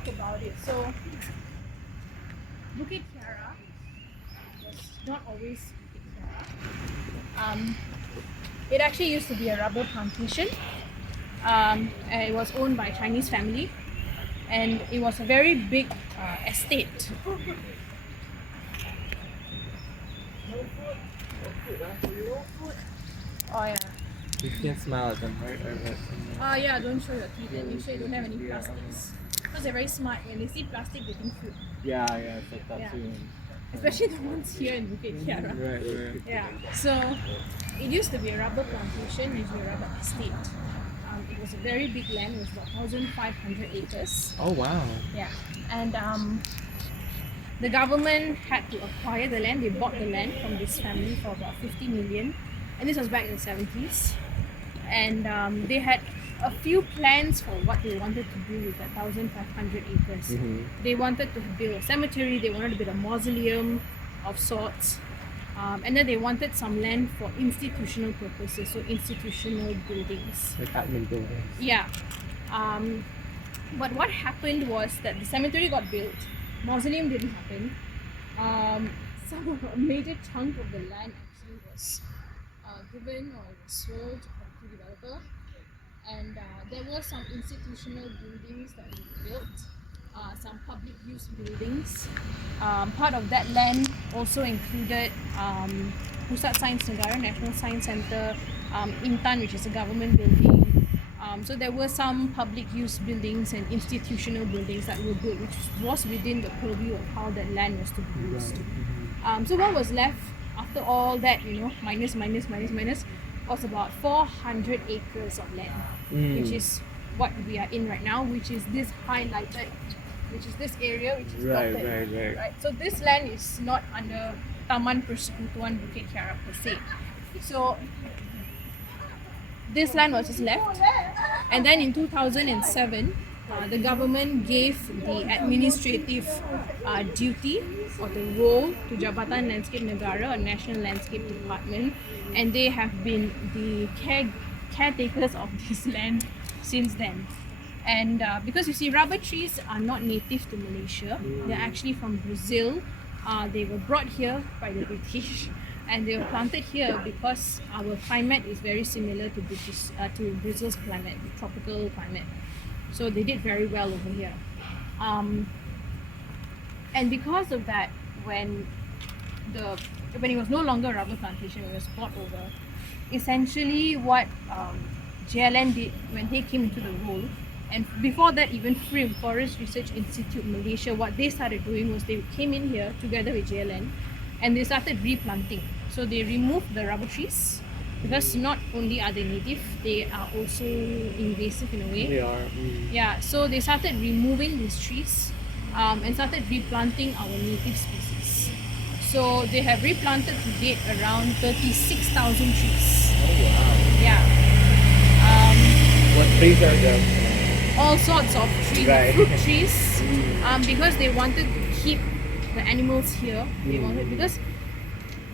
talk about it. So, Bukit Kiara was not always Bukit Kiara. It actually used to be a rubber plantation. And it was owned by a Chinese family, and it was a very big estate. Oh yeah. You can smile at them, right? Yeah, don't show your teeth and make sure you don't have any plastics. Because they're very smart. When they see plastic, they think food. Yeah, so that's Yeah. Especially the ones here in Bukit Kiara. Right. Yeah. So it used to be a rubber plantation, used to be a rubber estate. It was a very big land. It was about 1,500 acres. Oh wow. Yeah. And the government had to acquire the land. They bought the land from this family for about 50 million. And this was back in the 70s. And they had a few plans for what they wanted to do with that 1,500 acres. They wanted to build a cemetery, they wanted to build a mausoleum of sorts, and then they wanted some land for institutional purposes, so institutional buildings. Like admin buildings. Yeah. But what happened was that the cemetery got built, mausoleum didn't happen. A major chunk of the land actually was given or was sold to the developer, and there were some institutional buildings that were built, some public use buildings. Part of that land also included Pusat Sains Negara, National Science Centre, Intan, which is a government building. So there were some public use buildings and institutional buildings that were built, which was within the purview of how that land was to be used. So what was left after all that, minus, was about 400 acres of land, which is what we are in right now, which is this highlighted, which is this area, which is dotted. Right. So this land is not under Taman Persekutuan Bukit Kiara per se. So this land was just left, and then in 2007, the government gave the administrative duty or the role to Jabatan Landscape Negara, a national landscape department, and they have been the caretakers of this land since then. And because you see, rubber trees are not native to Malaysia, they're actually from Brazil. They were brought here by the British, and they were planted here because our climate is very similar to Brazil's climate, the tropical climate. So they did very well over here. And because of that, when it was no longer a rubber plantation, it was bought over, essentially what JLN did when they came into the role, and before that even FRIM, Forest Research Institute Malaysia, what they started doing was they came in here together with JLN and they started replanting. So they removed the rubber trees, because not only are they native, they are also invasive in a way. They are. Yeah, so they started removing these trees and started replanting our native species. So they have replanted to date around 36,000 trees. Oh wow. Yeah. What trees are those? All sorts of trees, Right. fruit trees, because they wanted to keep the animals here. They wanted, because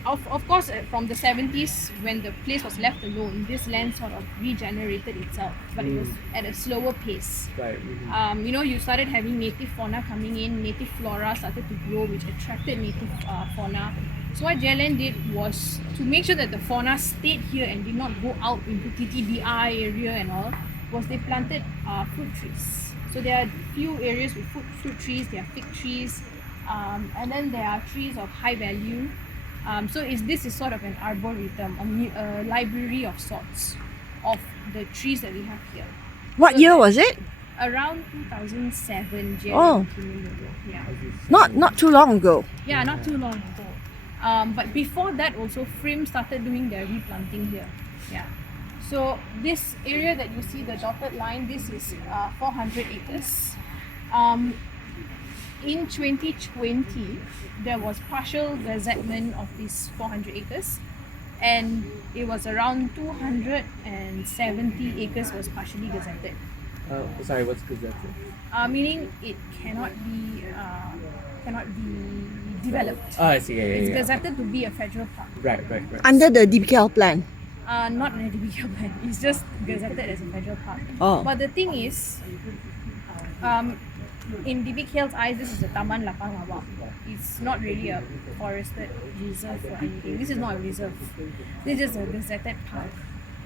of course, from the 70s, when the place was left alone, this land sort of regenerated itself, but it was at a slower pace. Right. You started having native fauna coming in, native flora started to grow, which attracted native fauna. So what JLN did was to make sure that the fauna stayed here and did not go out into TTBI area and all, was they planted fruit trees. So there are few areas with fruit trees, there are fig trees, and then there are trees of high value. So this is sort of an arboretum, a library of sorts of the trees that we have here. What year was it? Around 2007, Oh. Yeah. Not too long ago. Yeah, not too long ago. But before that also, FRIM started doing their replanting here. Yeah. So this area that you see, the dotted line, this is 400 acres. In 2020, there was partial gazettement of these 400 acres, and it was around 270 acres was partially gazetted. Sorry, what's gazetted? Meaning it cannot be developed. Oh, I see. It's Yeah. gazetted to be a federal park. Right. Under the DBKL plan. Not an DBKL plan. It's just gazetted as a federal park. Oh. But the thing is, in DB Kale's eyes, this is a Taman Lapang Awak. It's not really a forested reserve or anything. This is not a reserve. This is a gazetted park.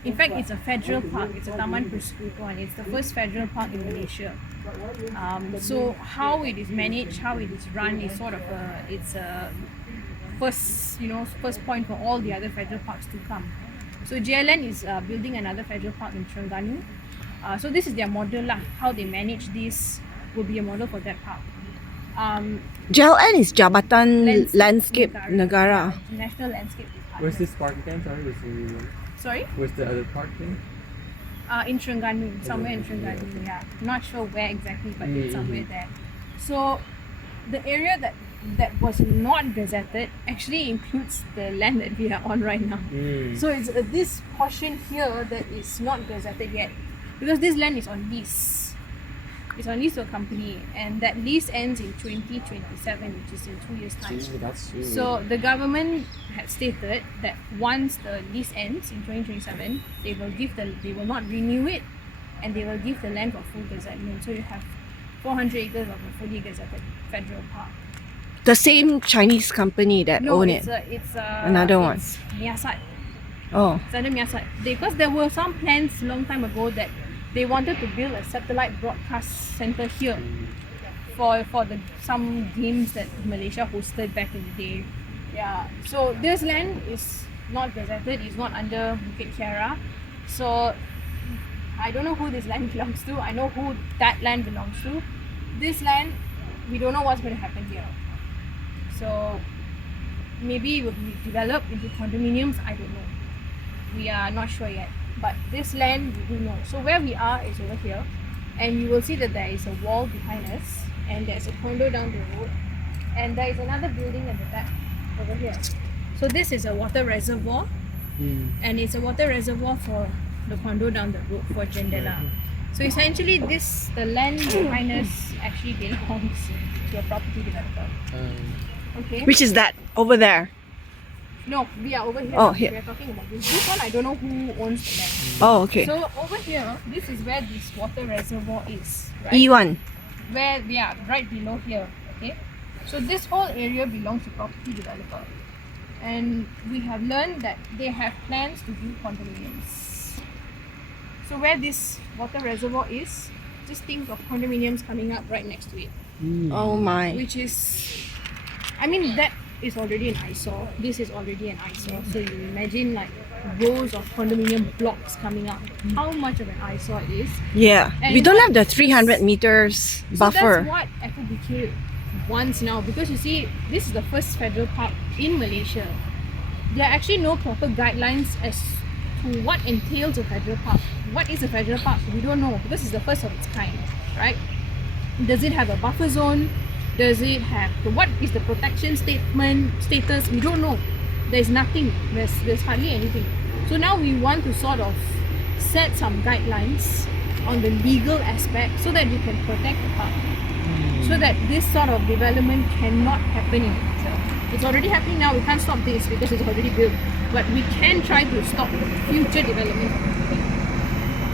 In fact, it's a federal park. It's a Taman Persekutuan and it's the first federal park in Malaysia. So how it is managed, how it is run is sort of it's a first point for all the other federal parks to come. So JLN is building another federal park in Terengganu. So this is their model lah. How they manage this will be a model for that park. JLN is Jabatan Landscape Negara. National Landscape Department. Where's this park again? Sorry, where's the new one? Sorry? Where's the other park thing? In Terengganu, somewhere in Terengganu, yeah. Not sure where exactly, but it's somewhere there. So the area that was not gazetted actually includes the land that we are on right now. So it's this portion here that is not gazetted yet, because this land is on lease. It's on lease to a company, and that lease ends in 2027, which is in 2 years' time. Ooh, that's soon. So the government had stated that once the lease ends in 2027, they will not renew it, and they will give the land for full gazettement. So you have 400 acres of a fully gazetted federal park. The same Chinese company that No, own it's it. another one. It's Miasat. Oh. It's under Miasat. Because there were some plans long time ago that they wanted to build a satellite broadcast center here for some games that Malaysia hosted back in the day. Yeah. So this land is not gazetted. It's not under Bukit Kiara. So I don't know who this land belongs to. I know who that land belongs to. This land, we don't know what's going to happen here. So maybe it will be developed into condominiums. I don't know. We are not sure yet. But this land we do know. So where we are is over here, and you will see that there is a wall behind us, and there's a condo down the road, and there is another building at the back over here. So this is a water reservoir, and it's a water reservoir for the condo down the road for Jendela. So essentially, the land behind us actually belongs to a property developer. Okay. Which is that over there? No, we are over here. Oh, here. We are talking about this. This one, I don't know who owns the land. Oh, okay. So over here, this is where this water reservoir is, right? E1. Where we are, right below here. Okay. So this whole area belongs to property developer, and we have learned that they have plans to build condominiums. So where this water reservoir is, just think of condominiums coming up right next to it, Oh my. which is, I mean, that is already an eyesore. This is already an eyesore. So you imagine like rows of condominium blocks coming up. How much of an eyesore it is. Yeah. And We don't have the 300 meters So buffer. that's what FOBK wants now, because you see, this is the first federal park in Malaysia. There are actually no proper guidelines as to what entails a federal park. What is a federal park? We don't know, because it's the first of its kind, right? Does it have a buffer zone? Does it have, what is the protection status? We don't know. There's nothing. There's hardly anything. So now we want to sort of set some guidelines on the legal aspect so that we can protect the park. So that this sort of development cannot happen in the future. It's already happening now. We can't stop this because it's already built. But we can try to stop future development.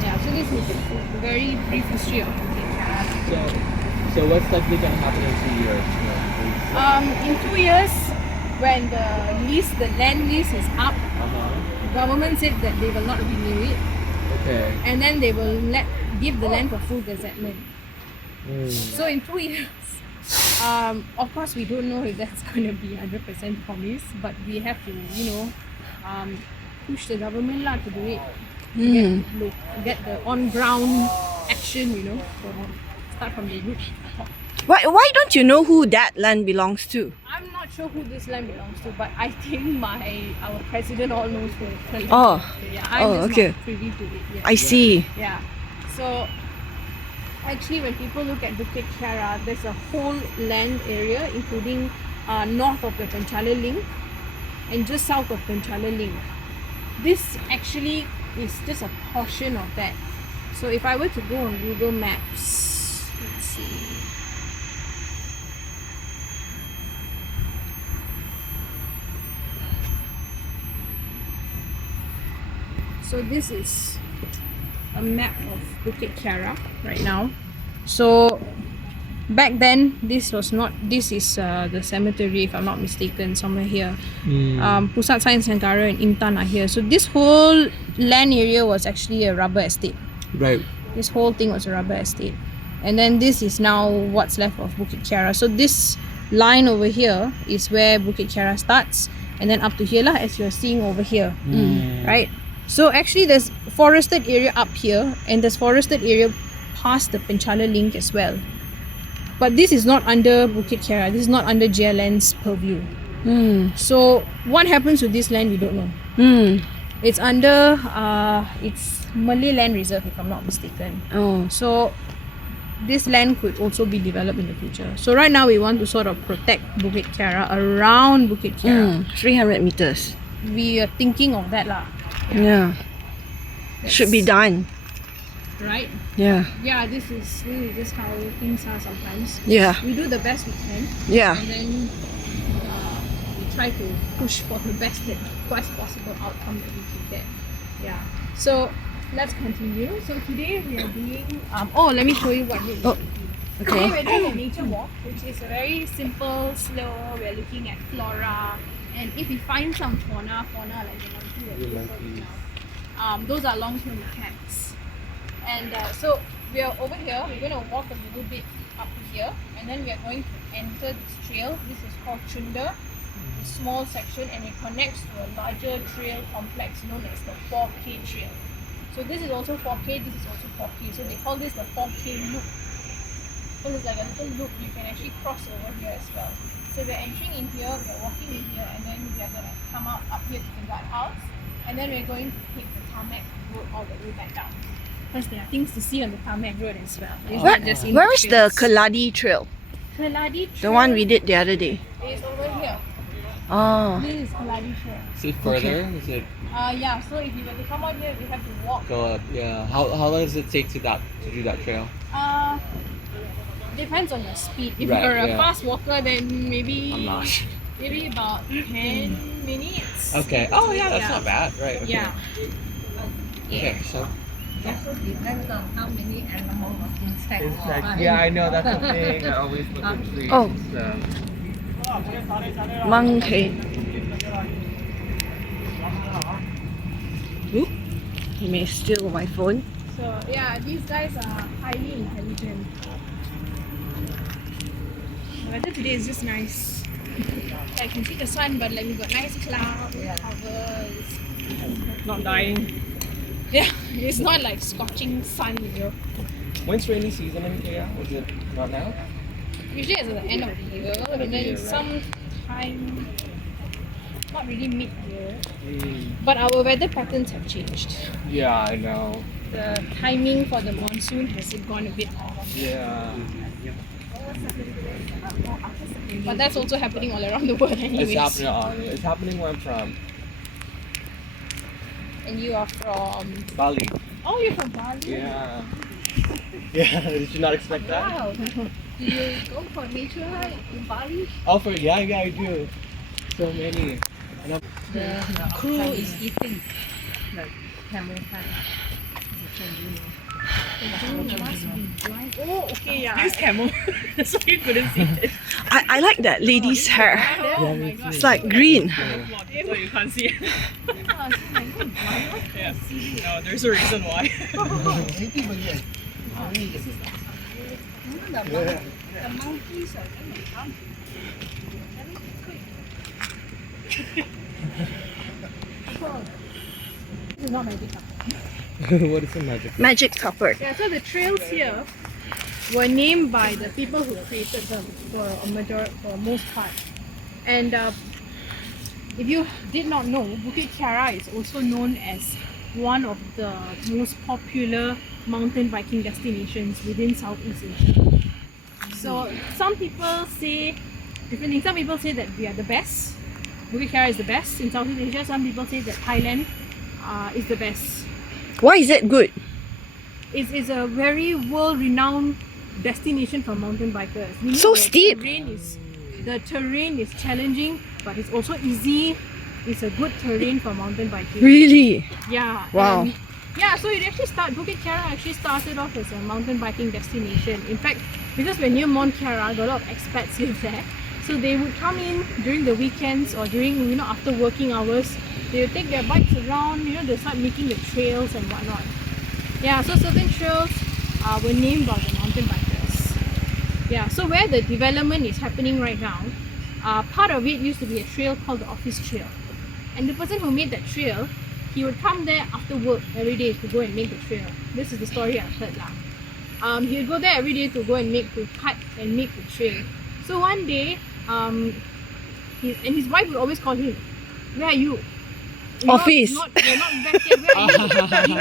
Yeah, so this is a very brief history of Bukit. So what's likely gonna happen in 2 years? In 2 years, when the land lease is up, the government said that they will not renew it, Okay. and then they will give the land for full gazettement. So in 2 years, of course we don't know if that's going to be 100% promise, but we have to, push the government to do it. Get the on ground action, start from the root. Why don't you know who that land belongs to? I'm not sure who this land belongs to, but I think our president all knows who the land Oh. belongs to. Yeah, I'm just okay. not privy to it yet. I see. Yeah. So actually, when people look at Bukit Kiara, there's a whole land area, including north of the Penchala Link and just south of Penchala Link. This actually is just a portion of that. So if I were to go on Google Maps, let's see. So this is a map of Bukit Kiara right now. So back then this was not. This is the cemetery, if I'm not mistaken, somewhere here. Pusat Sains Negara and Intan are here. So this whole land area was actually a rubber estate. Right. This whole thing was a rubber estate. And then this is now what's left of Bukit Kiara. So this line over here is where Bukit Kiara starts, and then up to here lah, as you're seeing over here. Right? So actually there's forested area up here, and there's forested area past the Penchala link as well. But this is not under Bukit Kiara. This is not under JLN's purview. So what happens to this land, we don't know. It's under it's Malay Land Reserve, if I'm not mistaken. Oh. So this land could also be developed in the future. So right now we want to sort of protect Bukit Kiara, around Bukit Kiara. 300 meters. We are thinking of that lah. Yeah. Should be done. Right? Yeah. Yeah, this is just how things are sometimes. Yeah. We do the best we can, Yeah. and then we try to push for the best possible outcome that we can get. Yeah. So let's continue. So today we are doing let me show you what we're doing. Today we're doing a nature walk, which is a very simple, slow. We're looking at flora, and if we find some fauna like the monkey that we saw now, those are long-tailed macaques. And so we are over here. We're going to walk a little bit up here, and then we are going to enter this trail. This is called Chunda, a small section, and it connects to a larger trail complex known as the 4K trail. So this is also 4K, this is also 4K. So they call this the 4K loop. So it's like a little loop you can actually cross over here as well. So we're entering in here, we're walking in here, and then we are going to come up here to the guardhouse, and then we're going to take the tarmac road all the way back down. Because there are things to see on the tarmac road as well. It's not just in Where is the trails. Keladi trail? Keladi trail? The one we did the other day. is over here. Oh. This is Keladi trail. Is it further? Is it Yeah, so if you were to come out here, we have to walk. go up? Yeah. How long does it take to do that trail? Depends on your speed. If Right, you're a yeah. fast walker, then maybe I'm not. maybe about 10 minutes. Okay. Oh yeah, that's Yeah. not bad. Right. Okay. Yeah. Okay. So. Also depends on how many animals or insects. Yeah, I know that's the thing. I always look at trees. Oh. So. Monkey. Oop. He may steal my phone. So yeah, these guys are highly intelligent. The weather today is just nice. I can see the sun, but like we got nice clouds, covers. Not dying. Yeah, it's not like scorching sun, When's rainy season in Kiara? Is it not now? Usually it's at the end of the year, and then sometime, not really mid-year. But our weather patterns have changed. Yeah, I know. The timing for the monsoon has gone a bit off. Yeah. But that's also happening all around the world anyways. It's happening where I'm from. And you are from... Bali. Oh, you're from Bali? Yeah. Yeah, did you not expect that? Wow. Do you go for nature hike in Bali? Oh, yeah, I do. So many. The crew is eating the camel pie. Oh, okay, yeah. It's camel. So you couldn't see it. I like that lady's hair. Oh my god. It's like green. So you can't see it. Yeah, it's like, oh, Yeah. No, there's a reason why. the monkeys are in the front. This is not magic carpet. What is the magic? Magic cupboard. Yeah, so the trails here were named by the people who created them for most part. And if you did not know, Bukit Kiara is also known as one of the most popular mountain biking destinations within Southeast Asia. So some people say different things. Some people say that we are the best. Bukit Kiara is the best in Southeast Asia. Some people say that Thailand is the best. Why is it good? It's a very world-renowned destination for mountain bikers. Meaning So the steep. The terrain is challenging, but it's also easy. It's a good terrain for mountain biking. Really? Yeah. Wow. Yeah, so it actually Bukit Kiara actually started off as a mountain biking destination. In fact, because we're near Mount Kiara, got a lot of expats live there. So they would come in during the weekends or during, after working hours. They would take their bikes around, they start making the trails and whatnot. Yeah, so certain trails were named by the mountain bikers. Yeah, so where the development is happening right now, part of it used to be a trail called the Office Trail. And the person who made that trail, he would come there after work every day to go and make the trail. This is the story I've heard lah. He would go there every day to go and cut and make the trail. So one day, his wife would always call him, "Where are you? Office." You're not back yet. Where are you?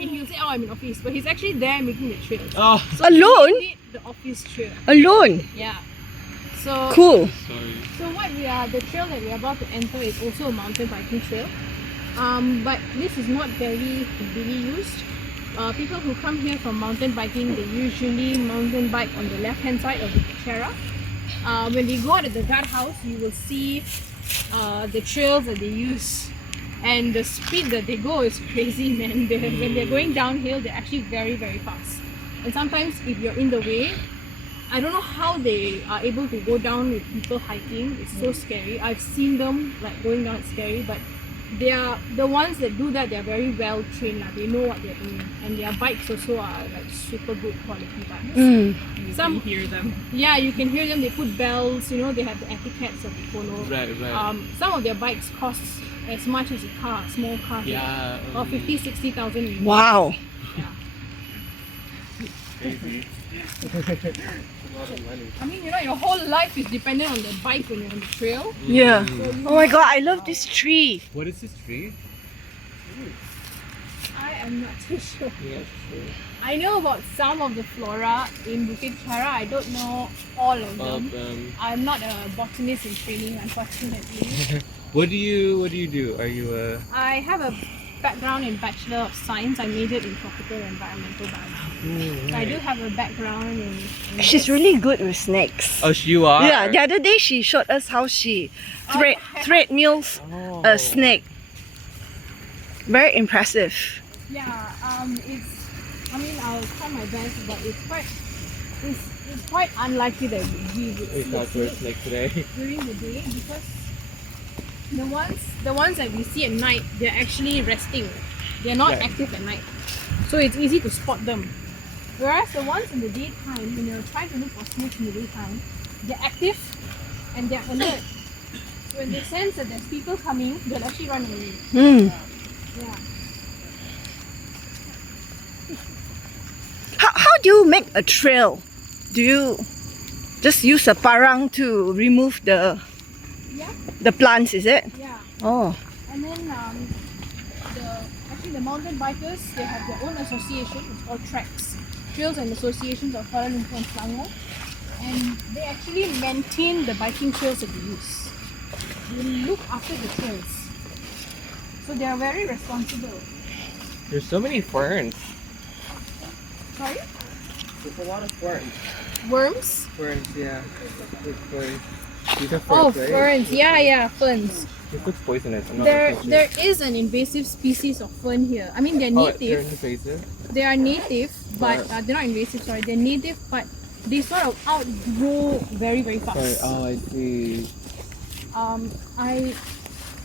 And he'll say, "Oh, I'm in office," but he's actually there making the trail. Oh, So Alone? he did the office trail. Alone. Yeah. So Cool. So the trail that we're about to enter is also a mountain biking trail. But this is not very heavily used. People who come here from mountain biking, they usually mountain bike on the left hand side of the Kiara. When they go out at the guardhouse, you will see the trails that they use, and the speed that they go is crazy, man. When they're going downhill, they're actually very, very fast. And sometimes if you're in the way, I don't know how they are able to go down with people hiking. It's so scary. I've seen them going down, it's scary, but they are the ones that do that. They're very well trained. They know what they're doing, and their bikes also are super good quality bikes. Mm. You Some- can hear them. Yeah, you can hear them. They put bells. They have the etiquettes that they follow. right. Some of their bikes cost as much as a small car. Yeah. Or 50,000-60,000. Wow. Crazy. A lot of money. I mean, your whole life is dependent on the bike when you're on the trail. Yeah. So you Oh my god, I love this tree. What is this tree? I am not too sure. Yeah, sure. I know about some of the flora in Bukit Kiara. I don't know all of them. I'm not a botanist in training, unfortunately. What do you do? Are you a? I have a background in Bachelor of Science. I majored in tropical environmental biology. So I do have a background in She's this. really good with snakes. Oh, you are. Yeah, the other day she showed us how she treadmills Oh. a snake. Very impressive. Yeah, I'll try my best, but it's quite unlikely that we would We see a thought for a snake snake today. during the day, because the ones that we see at night, they're actually resting. They're not Right. active at night, so it's easy to spot them. Whereas the ones in the daytime, when you're trying to look for snakes in the daytime, they're active and they're alert. So when they sense that there's people coming, they'll actually run away. Hmm. Yeah. How do you make a trail? Do you just use a parang to remove Yeah. the plants, is it? Yeah. Oh. And then the mountain bikers, they have their own association. It's called Tracks, Trails and Associations of Kuala Lumpur and Selangor, and they actually maintain the biking trails that they use. They look after the trails, so they are very responsible. There's so many ferns. Sorry, There's a lot of ferns. worms. Ferns, yeah. Big ferns. These are ferns, Oh, right? ferns. Yeah, ferns. This looks poisonous. I'm not There sure. there is an invasive species of fern here. I mean, they're Oh, they're native. invasive. They are native, but they're not invasive. Sorry, they're native, but they sort of outgrow very, very fast. Sorry. Oh, I see.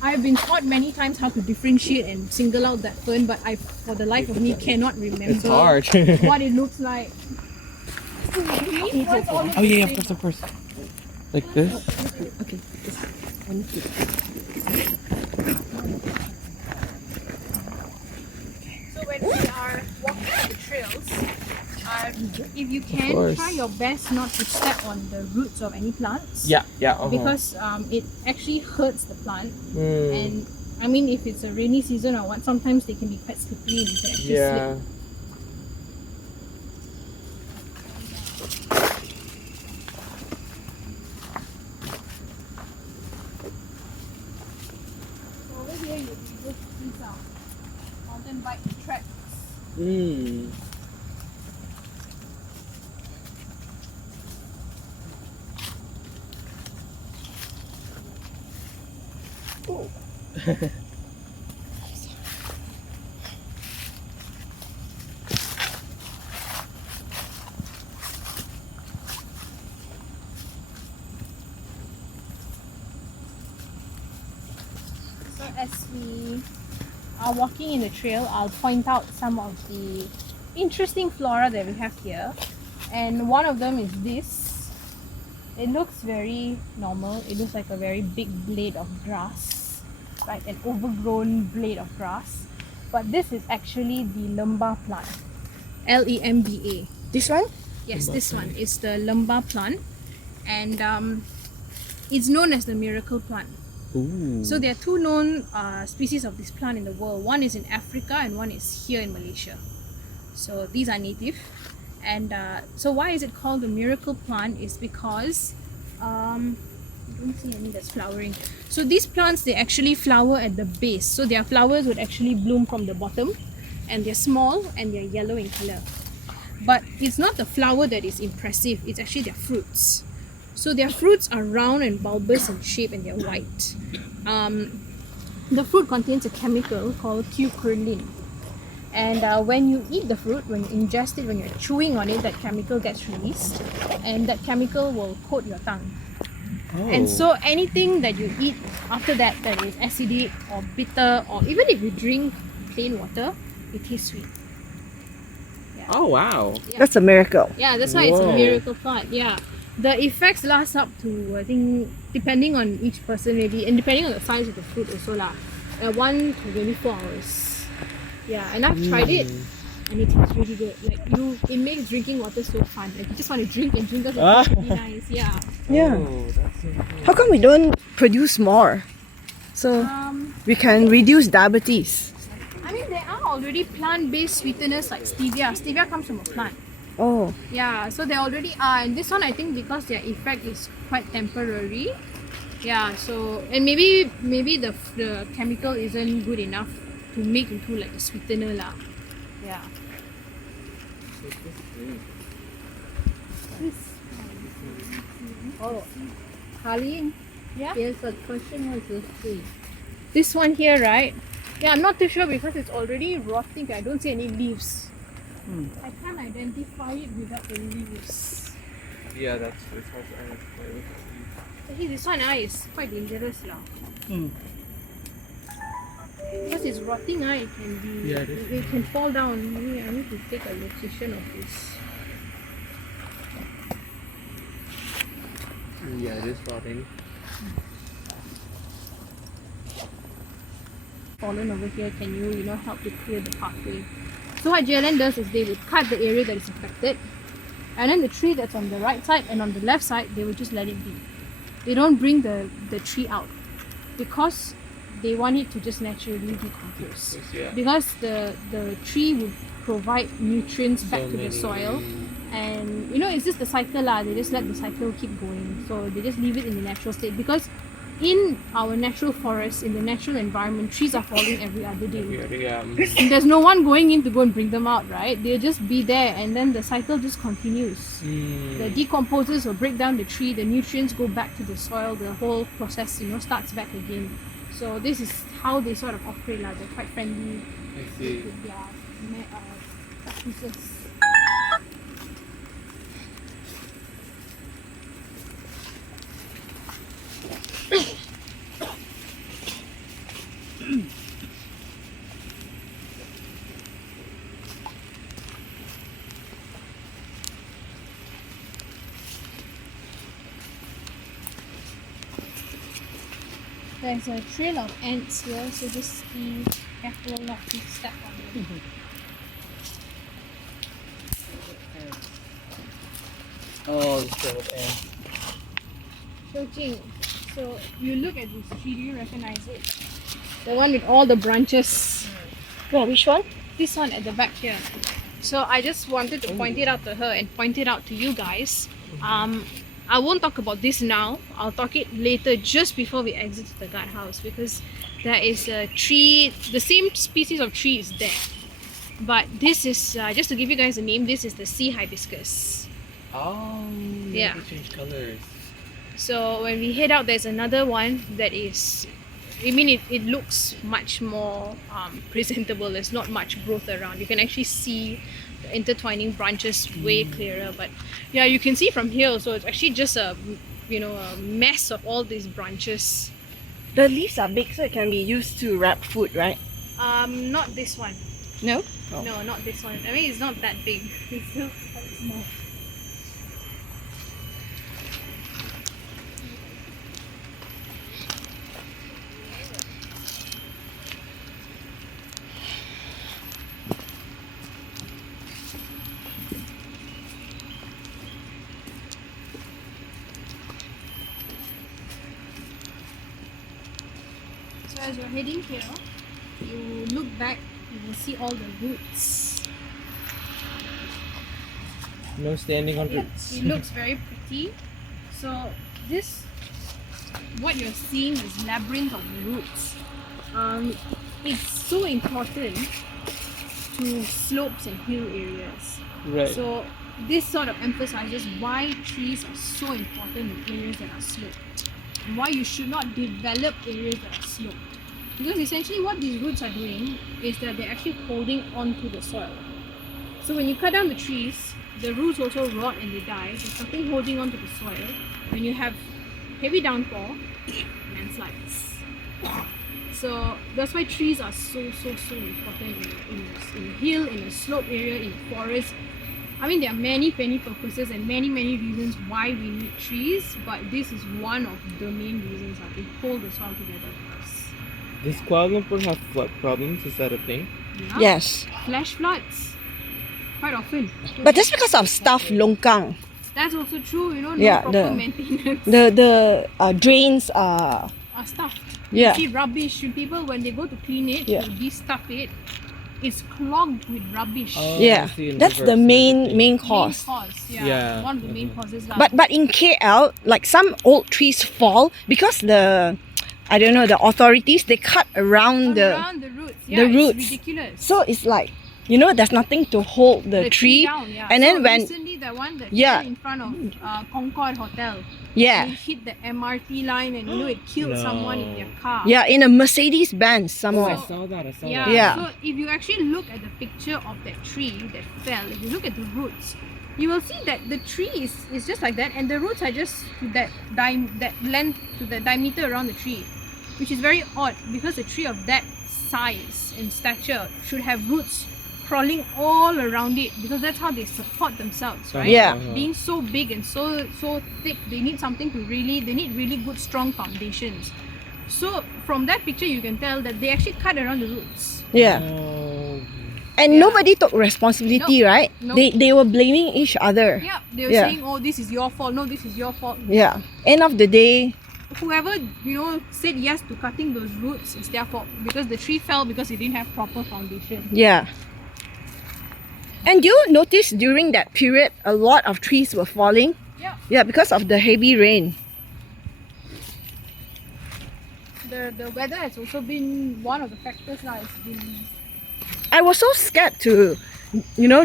I've been taught many times how to differentiate and single out that fern, but for the life of me, cannot remember It's hard. what it looks like. Oh yeah, that's the first. Like this. Okay. So when we are walking on the trails, if you can, course. try your best not to step on the roots of any plants. Yeah. Because it actually hurts the plant. Mm, And I mean, if it's a rainy season or what, sometimes they can be quite slippery and you can actually yeah. slip. So over here you'll be able to see some mountain bike tracks. Mm. Oh. So as we are walking in the trail, I'll point out some of the interesting flora that we have here. And one of them is this. It looks very normal. It looks like a very big blade of grass, right? An overgrown blade of grass. But this is actually the lembah plant. Lemba. This one? Yes, this one is the lembah plant. And it's known as the miracle plant. Ooh. So there are two known species of this plant in the world. One is in Africa and one is here in Malaysia. So these are native. And so why is it called the miracle plant is because I don't see any that's flowering. So these plants, they actually flower at the base. So their flowers would actually bloom from the bottom, and they're small and they're yellow in color. But it's not the flower that is impressive, it's actually their fruits. So their fruits are round and bulbous in shape and they're white. The fruit contains a chemical called cucullin. And when you eat the fruit, when you ingest it, when you're chewing on it, that chemical gets released, and that chemical will coat your tongue. Oh. And so anything that you eat after that is acidic or bitter, or even if you drink plain water, it tastes sweet. Oh wow. That's a miracle. Yeah, that's why it's a Whoa. miracle plant. Yeah. The effects last up to, I think, depending on each person maybe, and depending on the size of the fruit also 1 to maybe 4 hours. Yeah, and I've tried it and it tastes really good. Like it makes drinking water so fun. Like you just want to drink and drink because it's really nice. Yeah. Yeah. Oh, that's so cool. How come we don't produce more? So we can reduce diabetes. I mean, there are already plant-based sweeteners like stevia. Stevia comes from a plant. Oh. Yeah, so there already are, and this one I think because their effect is quite temporary. Yeah, so and maybe the chemical isn't good enough to make into like a sweetener lah. Yeah. Oh, Harleen, Yeah. there's a question was this tree. This one here, right? Yeah, I'm not too sure because it's already rotting. I don't see any leaves. I can't identify it without the leaves. Yeah, that's what I Actually, this one is quite dangerous lah. Because it's rotting, it can be. Yeah, it is. It can fall down. Maybe I need to take a location of this. Yeah, it is rotting. Fallen over here, can you help to clear the pathway? So what JLN does is they would cut the area that is affected, and then the tree that's on the right side and on the left side, they would just let it be. They don't bring the tree out because they want it to just naturally decompose. Yeah. Because the tree would provide nutrients back to the soil, and it's just the cycle lah. They just let the cycle keep going, so they just leave it in the natural state. Because in our natural forest, in the natural environment, trees are falling every other day. And there's no one going in to go and bring them out, right? They'll just be there, and then the cycle just continues. The decomposers will break down the tree, the nutrients go back to the soil, the whole process starts back again. So this is how they sort of operate. They're quite friendly I see. with their practices. There's a trail of ants here, so just be careful not to step on them. Oh, the trail of ants. So Jing, so you look at this tree, do you recognize it? The one with all the branches. Yeah, which one? This one at the back here. So I just wanted to point it out to her and point it out to you guys. I won't talk about this now. I'll talk it later, just before we exit the guardhouse, because there is a tree, the same species of tree is there. But this is, just to give you guys a name, this is the sea hibiscus. Oh, Yeah. They change colors. So when we head out, there's another one that is, it looks much more presentable. There's not much growth around. You can actually see the intertwining branches way clearer. But yeah, you can see from here also, it's actually just a mess of all these branches. The leaves are big, so it can be used to wrap food, right? Not this one. No? Oh. No, not this one. I mean, it's not that big. It's still quite small. So as you're heading here, you look back, you will see all the roots. No standing on Yeah, roots. it looks very pretty. So this, what you're seeing is labyrinth of roots. It's so important to slopes and hill areas. Right. So this sort of emphasizes why trees are so important in areas that are sloped, and why you should not develop areas that are sloped. Because essentially what these roots are doing is that they're actually holding onto the soil. So when you cut down the trees, the roots also rot and they die. There's something holding onto the soil. When you have heavy downpour, landslides. So that's why trees are so important in a hill, in a slope area, in a forest. I mean, there are many purposes and many reasons why we need trees, but this is one of the main reasons that they hold the soil together for us. Does Kuala Lumpur have flood problems? Is that a thing? Yeah. Yes. Flash floods. Quite often. But that's because of stuff longkang. That's also true, no Yeah, proper the- maintenance. The drains are... Are stuffed. Yeah. You see rubbish, people when they go to clean it, Yeah. to de-stuff it, it's clogged with rubbish. Oh, Yeah, I see, in that's the reverse, main Main cause. cause, yeah. Yeah. One of the main causes. lah. But in KL, like some old trees fall because the authorities, they cut around around the roots. the Yeah, roots. It's ridiculous. so it's like, there's nothing to hold the tree. down, yeah. And so then when recently the one that Yeah. fell in front of Concord Hotel, yeah, it hit the MRT line and it killed No. someone in their car. yeah, in a Mercedes Benz some Oh, more. I saw that. Yeah. Yeah. So if you actually look at the picture of that tree that fell, if you look at the roots, you will see that the tree is just like that, and the roots are just to that length, to the diameter around the tree, which is very odd because a tree of that size and stature should have roots crawling all around it, because that's how they support themselves, right? Yeah. Being so big and so thick, they need something to they need really good strong foundations. So from that picture you can tell that they actually cut around the roots. Yeah. Oh. And Yeah. nobody took responsibility, right? No. They were blaming each other. Yeah, they were Yeah. saying, oh, this is your fault, no, this is your fault. Yeah. End of the day, Whoever, said yes to cutting those roots, it's their fault, because the tree fell because it didn't have proper foundation. yeah. And do you notice during that period a lot of trees were falling? Yeah. Yeah, because of the heavy rain. The weather has also been one of the factors now. It's been I was so scared to,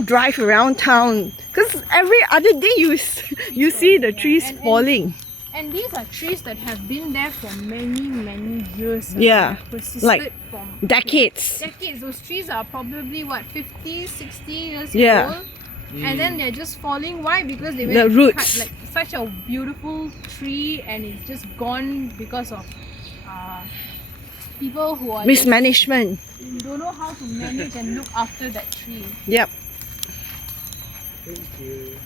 drive around town because every other day you see the trees And- falling. and these are trees that have been there for many years. Yeah, Have persisted like from Decades. decades. Those trees are probably 50, 60 years Yeah. old. And then they're just falling. Why? Because they The went roots. cut like such a beautiful tree, and it's just gone because of people who are just Mismanagement. don't know how to manage and look after that tree. Yep. Thank you.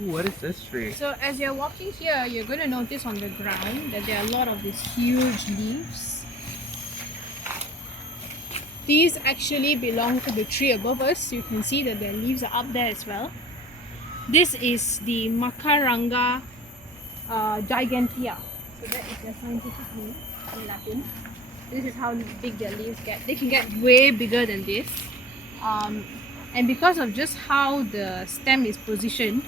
Ooh, what is this tree? So as you're walking here, you're going to notice on the ground that there are a lot of these huge leaves. These actually belong to the tree above us. You can see that the leaves are up there as well. This is the Macaranga gigantea. So that is their scientific name in Latin. This is how big their leaves get. They can get way bigger than this. And because of just how the stem is positioned,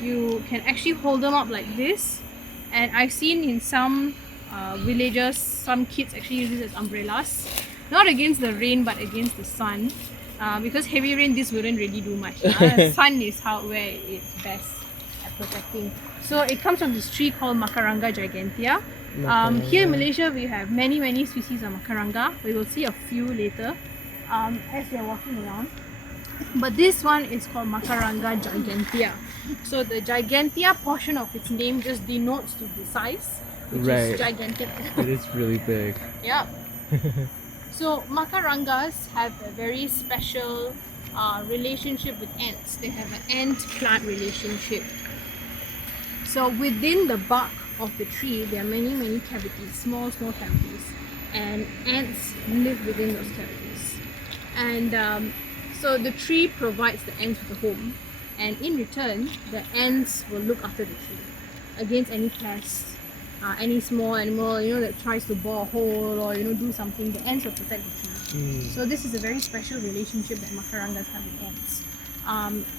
you can actually hold them up like this. And I've seen in some villages, some kids actually use this as umbrellas. Not against the rain, but against the sun. Because heavy rain, this wouldn't really do much. Sun is where it's best at protecting. So it comes from this tree called Macaranga gigantea. Here in Malaysia, we have many species of Macaranga. We will see a few later as we are walking around. But this one is called Macaranga gigantea. So the gigantea portion of its name just denotes to the size, which is gigantic. It is really big. Yeah. So Macarangas have a very special relationship with ants. They have an ant-plant relationship. So within the bark of the tree, there are many cavities, small cavities, and ants live within those cavities. And so the tree provides the ants with a home, and in return, the ants will look after the tree against any pests. Any small animal, that tries to bore a hole or do something, the ants will protect the tree. So this is a very special relationship that Macarangas have with ants.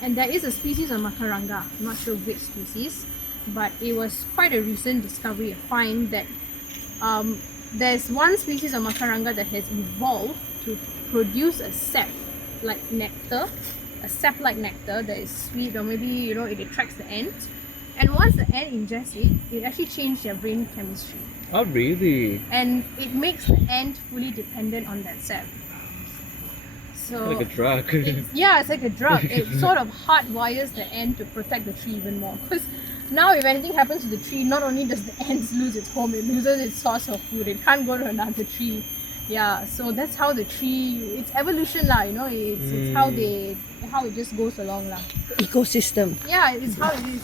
And there is a species of Macaranga, I'm not sure which species, but it was quite a recent discovery, a find that there's one species of Macaranga that has evolved to produce a sap like nectar, a sap like nectar that is sweet, or maybe it attracts the ants. And once the ant ingests it, it actually changes their brain chemistry. Oh, really? And it makes the ant fully dependent on that sap. So Like a drug. it's like a drug. It sort of hardwires the ant to protect the tree even more. Because now if anything happens to the tree, not only does the ant lose its home, it loses its source of food. It can't go to another tree. Yeah, so that's how the tree, it's evolution lah, it's how it just goes along lah. Ecosystem. Yeah, it's how it is.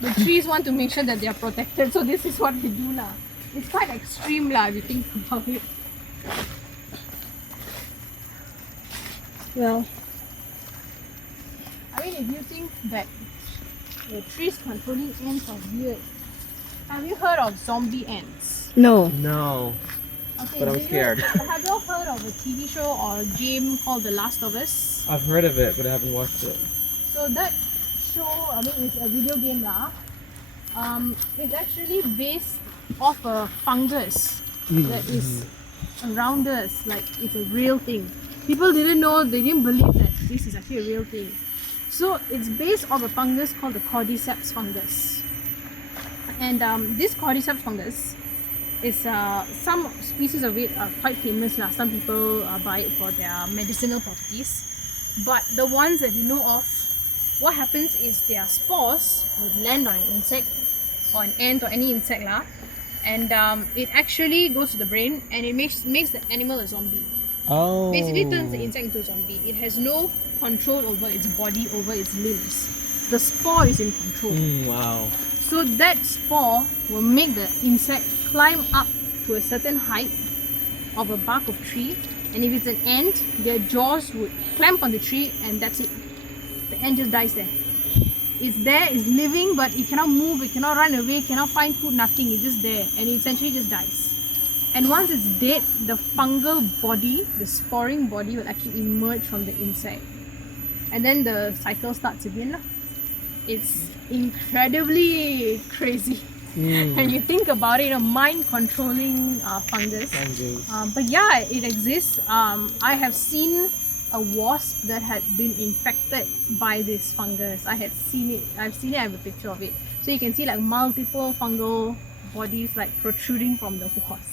The trees want to make sure that they are protected, so this is what they do lah. It's quite extreme lah if you think about it. Well, I mean, if you think that the trees controlling ants are weird, have you heard of zombie ants? no. No. Okay, But I'm scared. Have you all heard of a TV show or a game called The Last of Us? I've heard of it, but I haven't watched it. So that show, it's a video game lah. It's actually based off a fungus that is around us, like it's a real thing. People didn't know, they didn't believe that this is actually a real thing. So it's based on a fungus called the cordyceps fungus. And this cordyceps fungus is some species of it are quite famous lah. Some people buy it for their medicinal properties. But the ones that we know of, what happens is their spores would land on an insect or an ant or any insect lah, and it actually goes to the brain and it makes the animal a zombie. Oh. Basically turns the insect into a zombie. It has no control over its body, over its limbs. The spore is in control. Wow. So that spore will make the insect climb up to a certain height of a bark of tree, and if it's an ant, their jaws would clamp on the tree and that's it. The ant just dies there. It's there, it's living, but it cannot move, it cannot run away, cannot find food, nothing. It's just there and it essentially just dies. And once it's dead, the fungal body, the sporing body will actually emerge from the insect. And then the cycle starts again. It's incredibly crazy. When you think about it, a mind-controlling fungus. But yeah, it exists. I have seen a wasp that had been infected by this fungus. I've seen it, I have a picture of it. So you can see like multiple fungal bodies like protruding from the wasp.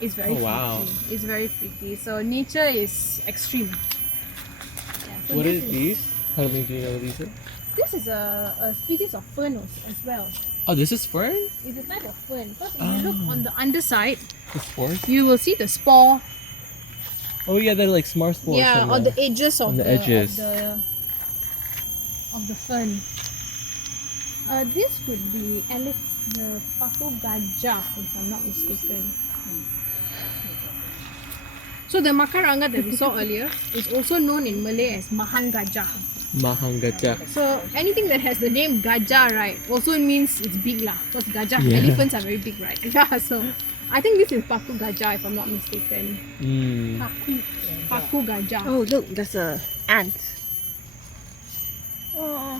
It's very freaky. It's very freaky. So nature is extreme. Yeah, so What is these? How many do you know what these are? This is a species of fern as well. Oh, this is fern? It's a type of fern. Because if you look on the underside, The spores? you will see the spore. Oh yeah, they're like smart spores. Yeah, on the edges of on the edges. of the fern. This could be the Patu Gajah, if I'm not mistaken. So the Macaranga that we saw earlier is also known in Malay as Mahang Gajah. Mahang gajah. So anything that has the name gajah, right, also means it's big lah. Because gajah, Yeah. elephants are very big, right? Yeah, so I think this is Paku gajah if I'm not mistaken. Mm. Paku gajah. Oh, look, there's a ant. Oh,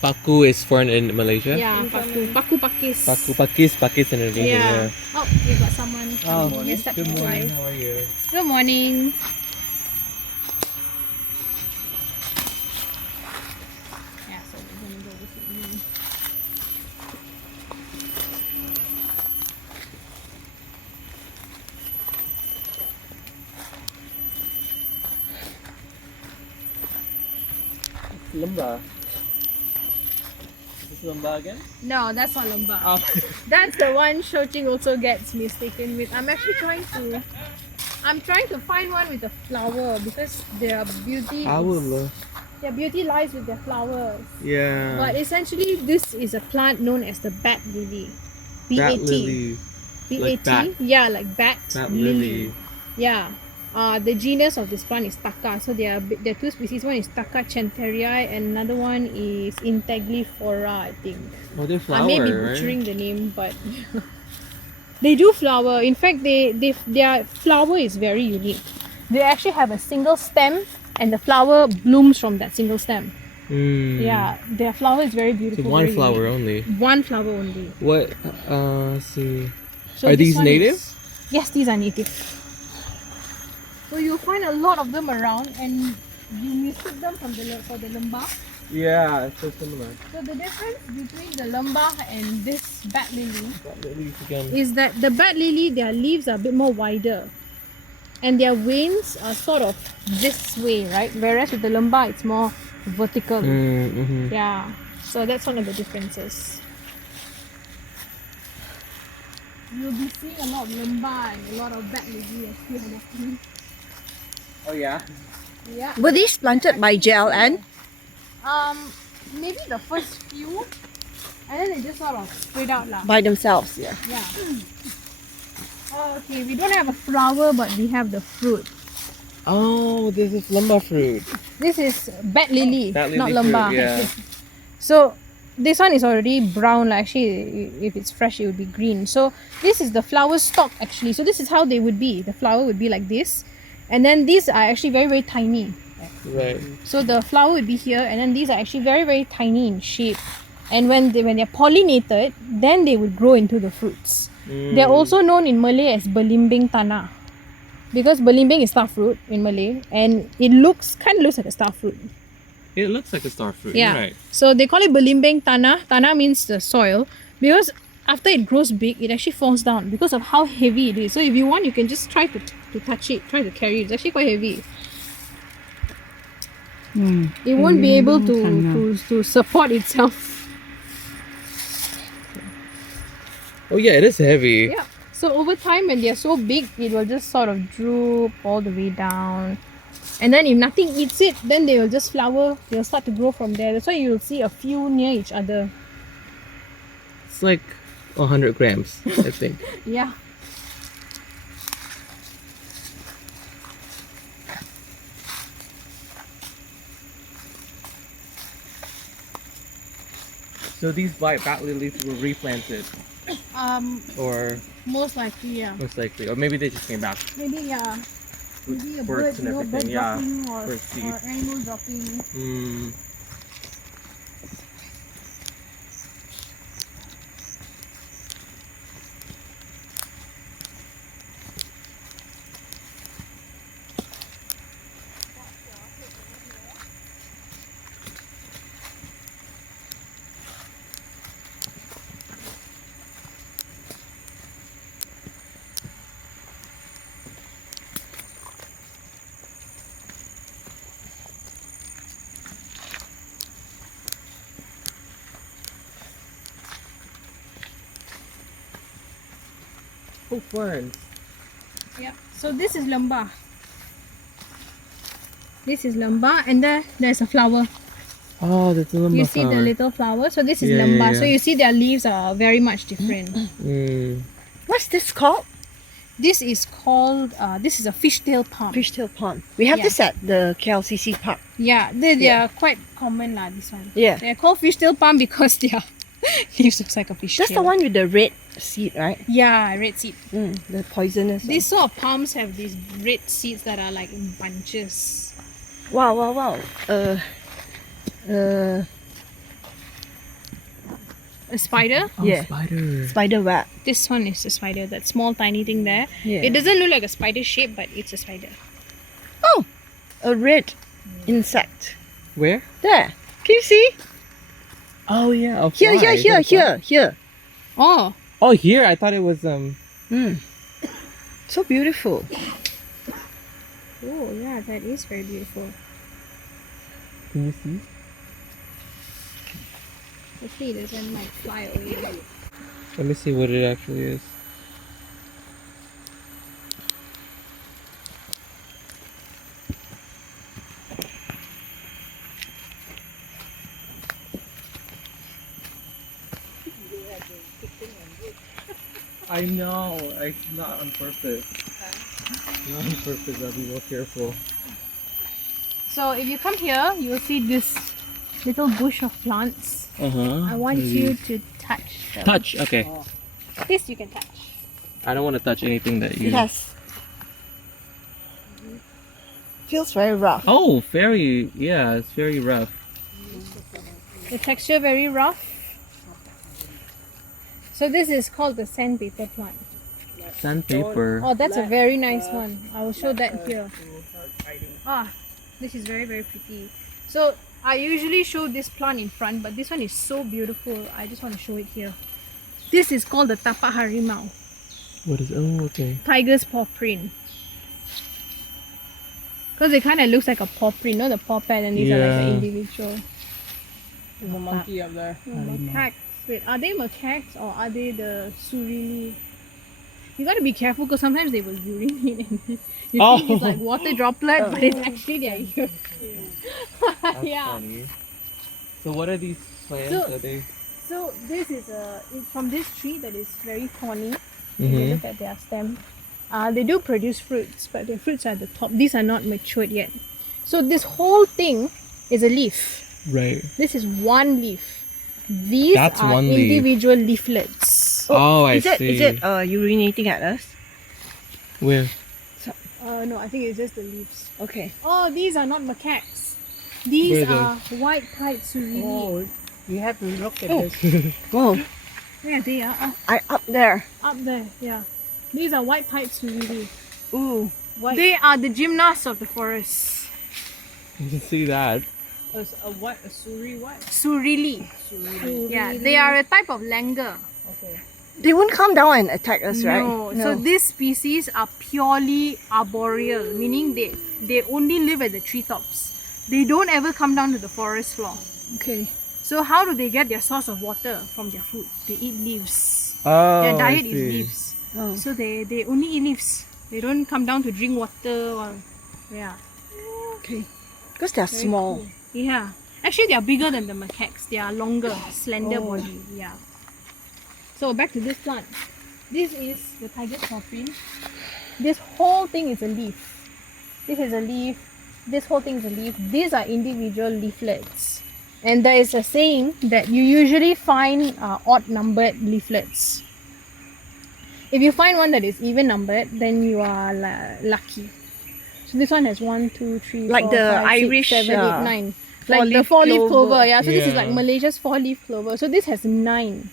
Paku is foreign in Malaysia. Yeah, Paku pakis. Pakis in Indonesia. Yeah. Oh, we got someone. Oh, Let's step good morning. inside. How are you? Good morning. Yeah, so we're gonna go visit me. Lembah. Is this lembah again? No, that's not lembah. Oh. That's the one Shoching also gets mistaken with. I'm actually trying to find one with a flower because their beauty their beauty lies with their flowers. Yeah. But essentially this is a plant known as the bat lily. Bat B-A-T. lily. Like bat. Yeah, like bat, Bat lily. Yeah. The genus of this plant is Taka. So there are two species. One is Taka centerii and another one is Integliflora, I think. Oh, they flower, I may be butchering the name, but they do flower. In fact, their flower is very unique. They actually have a single stem, and the flower blooms from that single stem. Mm. Yeah, their flower is very So beautiful. one very flower unique. only. One flower only. What? Let's see. So Are this these one native? Yes, these are native. So you'll find a lot of them around, and you mistake them for the lembah. Yeah, it's so similar. So the difference between the lembah and this bat lily Bat lilies again. is that the bat lily, their leaves are a bit more wider and their veins are sort of this way, right? Whereas with the lembah, it's more vertical. Mm-hmm. Yeah, so that's one of the differences. You'll be seeing a lot of lembah and a lot of bat lily as you have. Oh yeah. Yeah. were these planted by JLN? Maybe the first few, and then they just sort of spread out lah. By themselves, yeah. Yeah. Okay, we don't have a flower, but we have the fruit. Oh, this is lembah fruit. This is bat lily, Bat lily not fruit, lembah. yeah. So this one is already brown. Like, actually, if it's fresh, it would be green. So this is the flower stalk actually. So this is how they would be. The flower would be like this, and then these are actually very, very tiny. Right. So the flower would be here, and then these are actually very, very tiny in shape. And when they're pollinated, then they would grow into the fruits. They're also known in Malay as belimbing tanah, because belimbing is star fruit in Malay, and it kind of looks like a star fruit. It looks like a star fruit. Yeah. You're right. So they call it belimbing tanah. Tanah means the soil, because after it grows big, it actually falls down because of how heavy it is. So if you want, you can just try to touch it, try to carry it. It's actually quite heavy. It won't be able to support itself. Oh yeah, it is heavy. Yeah. So over time, when they're so big, it will just sort of droop all the way down. And then if nothing eats it, then they will just flower. They'll start to grow from there. That's why you'll see a few near each other. It's like 100 grams, I think. Yeah. So these white bat lilies were replanted, or Most likely, yeah. most likely, or maybe they just came back. Maybe, yeah. With Maybe a birds bird, and bird everything, yeah, dropping or bird seed. animal dropping. Mm. Oh, ferns. Yeah. So this is lembah. This is lembah, and there's a flower. Oh, that's a lembah You see flower. the little flower? So this is Yeah, lembah. yeah, So yeah. you see their leaves are very much different. Mm. What's this called? This is called, this is a fishtail palm. Fishtail palm. We have Yeah. this at the KLCC park. Yeah, they are quite common lah, this one. Yeah. They're called fishtail palm because their leaves looks like a fish That's tail. the one with the red seed, right? Yeah, red seed. The poisonous These sort of palms have these red seeds that are like in bunches. one. Wow. A spider. Yeah. Spider. Spider web. This one is a spider. That small tiny thing there. Yeah. It doesn't look like a spider shape, but it's a spider. Oh, a red insect. Where? There. Can you see? Oh yeah. A Here, fly. here, Is that a fly? here. Oh, Oh, here. I thought it was So beautiful. oh yeah, that is very beautiful. Can you see? Hopefully it doesn't like fly away. Let me see what it actually is. I know. It's not on purpose. Not on purpose. I'll be more careful. So if you come here, you will see this little bush of plants. I want you to touch them. touch. Okay. This you can touch. I don't want to touch anything that you. It has. Feels very rough. Oh, very. Yeah, it's very rough. The texture very rough. So this is called the sandpaper plant. Sandpaper. Oh, that's a very nice one. I will show that here. Ah, this is very, very pretty. So I usually show this plant in front, but this one is so beautiful. I just want to show it here. This is called the tapak harimau, What is? Oh, okay. tiger's paw print. Because it kind of looks like a paw print, the paw pad, and these are like the Yeah. individual. There's a monkey up there. Macaques. Wait, are they macaques or are they the surili? You gotta be careful because sometimes they will urinate and you think it's like water droplet, but it's actually their urine. That's Yeah. funny. So what are these plants? So- Are they? So this is it's from this tree that is very thorny. If you Mhm. look at their stem, they do produce fruits, but their fruits are at the top. These are not matured yet. So this whole thing is a leaf. Right. This is one leaf. These That's are one leaf. individual leaflets. Oh, I Is it see. urinating at us? Where? No, I think it's just the leaves. Okay. Oh, these are not macaques. These Where are white-pied surili. Oh, you have to look at this. Whoa. Where they are? Oh, Up there. up there, yeah. These are white-pied surili. Ooh. White. They are the gymnasts of the forest. You can see that. What? A suri what? Surili. Suri. Yeah, they are a type of langur. Okay. They won't come down and attack us, right? No. So these species are purely arboreal, meaning they only live at the treetops. They don't ever come down to the forest floor. Okay. So how do they get their source of water from their food? They eat leaves. Oh, Their I diet is see. leaves. Oh. So they only eat leaves. They don't come down to drink water or yeah. Okay. Because they're Very small. cool. Yeah. Actually they are bigger than the macaques. They are longer, slender body. Yeah. So back to this plant. This is the tiger's paw print. This whole thing is a leaf. This is a leaf. This whole thing is a leaf. These are individual leaflets. And there is a saying that you usually find odd numbered leaflets. If you find one that is even numbered, then you are lucky. So this one has 1, 2, 3, Like 4, the 5, 6, Irish, 7, 8, 9. Like the four-leaf four-leaf clover. clover. Yeah. So this is Yeah. like Malaysia's four-leaf clover. So this has 9.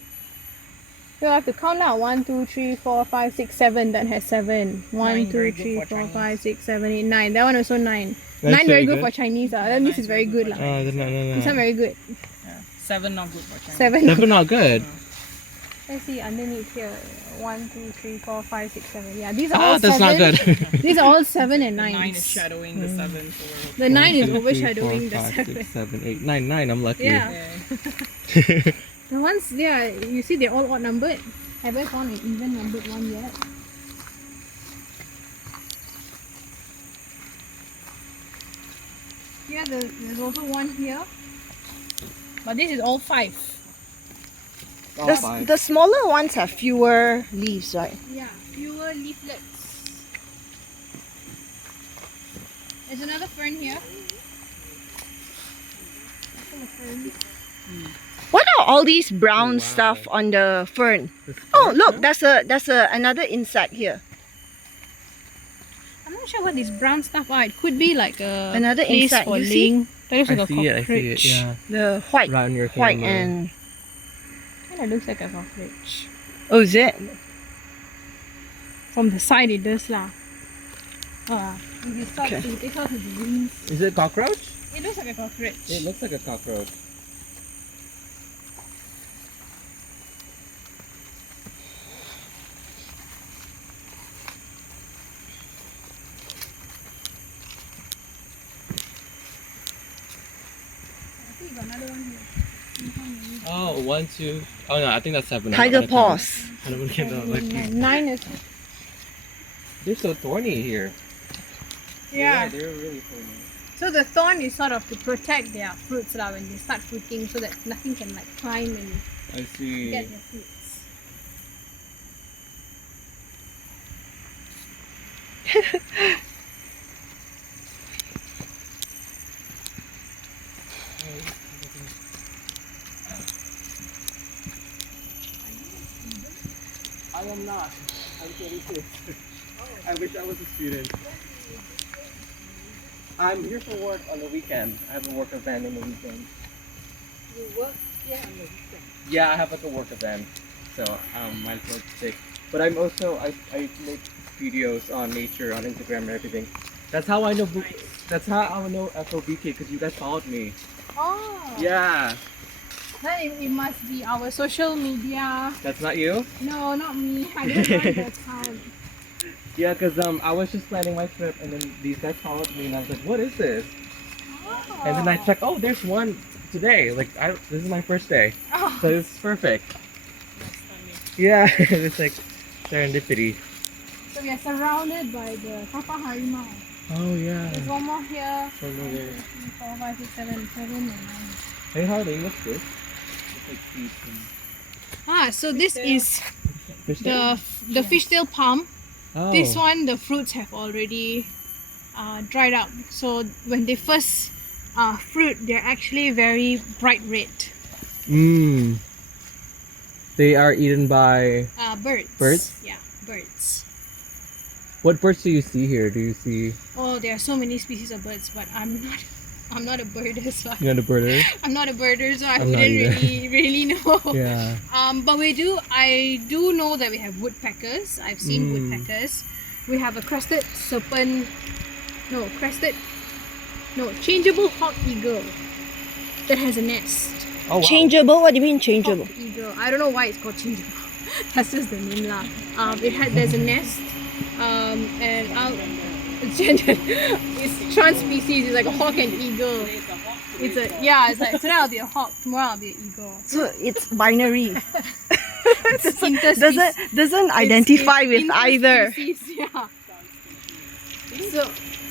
So I have to count now. 1, 2, 3, 4, 5, 6, 7. That has 7. 1, Nine 2, very good 3, for 4, Chinese. 5, 6, 7, 8, 9. That one also 9. That's 9 very very good good. for Chinese. Then this is very good. for Lah. Oh, no. This one very good. Yeah. 7 not good for China. 7. Never not good. Let's see underneath here. 1, 2, 3, 4, 5, 6, 7. Yeah, these are Ah, all that's 7. not good. These are all 7 and 9. 9 is shadowing the 7. So The 9 is 1, 2, 3, overshadowing 4, the 5, 7. 6, 7, 8, 9. 9, I'm lucky. Yeah. yeah. The ones, yeah, you see they're all odd numbered. Have I found an even numbered one yet? Here, there's also one here. But this is all 5. All The, five. the smaller ones have fewer leaves, right? Yeah, fewer leaflets. There's another fern here. Couple of ferns. What are all these brown Wow. stuff on the fern? This Oh, part, look, no? that's another insect here. I'm not sure what these brown stuff are. It could be like a Another place insect, for you see? laying. That looks like I a see it. I cockroach. see it. Yeah. The white, Right on your white camera. and Kind of looks like a cockroach. oh, is it? From the side, it does lah. If you start Okay. to take out his wings, Is it cockroach? it looks like a cockroach. It looks like a cockroach. I think you got another one here. Oh, 1, 2. Oh no, I think that's 7. Tiger paws. I don't want to get that. Like, Nine is they're so thorny here. yeah. They're really thorny. So the thorn is sort of to protect their fruits lah when they start fruiting, so that nothing can like climb and I see. get their fruits. I am not. I'm 26. I wish I was a student. I'm here for work on the weekend. I have a work event on the weekend. You work here on the weekend. Yeah, I have like a work event. So might as well take. But I'm also I make videos on nature on Instagram and everything. That's how I know that's how I know FOBK because you guys followed me. Oh. Yeah. Then it must be our social media. That's not you? No, not me. I don't run the account. Yeah, because I was just planning my trip and then these guys followed me and I was like, what is this? Oh. And then I checked, oh, there's one today. Like, this is my first day. Oh. So it's perfect. Yeah, it's like serendipity. So we are surrounded by the Papa Harimau. Oh, yeah. There's one more here. One more there. 4, 5, 6, 7, 7, and 9. Hey, Harleen, what's this? It's like seeds and So this is fish tail? the fishtail palm. Oh. This one, the fruits have already dried out. So when they first fruit, they're actually very bright red. Mmm. They are eaten by... Birds. Birds? Yeah, birds. What birds do you see here? Do you see... Oh, there are so many species of birds, but I'm not a birder, so You're not a birder? I'm not a birder, so I I'm not wouldn't either. really know. Yeah. But I do know that we have woodpeckers. I've seen woodpeckers. We have a changeable hawk eagle that has a nest. Oh, wow. Changeable? What do you mean changeable? Hawk eagle. I don't know why it's called changeable. That's just the name lah. There's a nest. It's trans-species. It's like a hawk and eagle. It's like today I'll be a hawk, tomorrow I'll be an eagle. So it's binary. It's interspecies. doesn't identify It's with either. interspecies, yeah.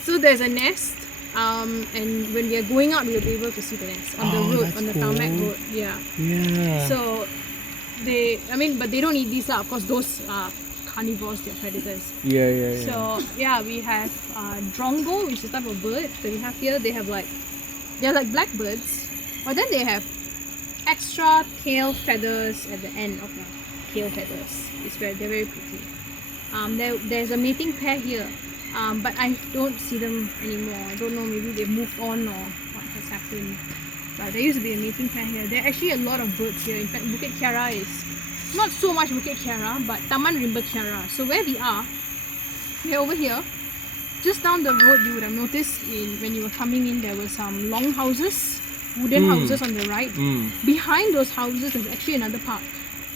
So there's a nest. And when we are going out, we'll be able to see the nest on the road, that's on the tarmac cool. road. Yeah. Yeah. So but they don't eat these lah. Of course, those are carnivores, they're predators. Yeah. So yeah, we have drongo, which is a type of bird that we have here. They're like blackbirds, but then they have extra tail feathers at the end of their tail feathers. They're very pretty. There's a mating pair here, but I don't see them anymore. I don't know, maybe they've moved on or what has happened. But there used to be a mating pair here. There are actually a lot of birds here. In fact, Bukit Kiara is not so much Bukit Kiara, but Taman Rimba Kiara. So where we're over here. Just down the road, you would have noticed when you were coming in, there were some long houses, wooden houses on the right. Behind those houses, there's actually another park.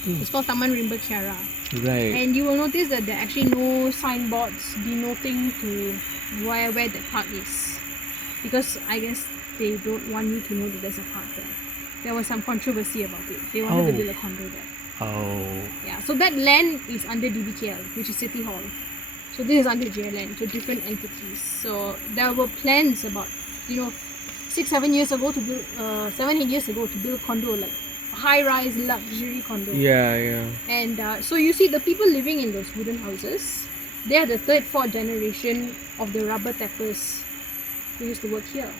It's called Taman Rimba Kiara. Right. And you will notice that there are actually no signboards denoting to where that park is. Because I guess they don't want you to know that there's a park there. There was some controversy about it. They wanted to build a condo there. Oh. Yeah, so that land is under DBKL, which is City Hall. So this is under JLN, so different entities. So there were plans about, 6-7 years ago to build, 7-8 years ago to build a condo, like a high-rise luxury condo. Yeah. And so you see the people living in those wooden houses, they are the 3rd, 4th generation of the rubber tappers who used to work here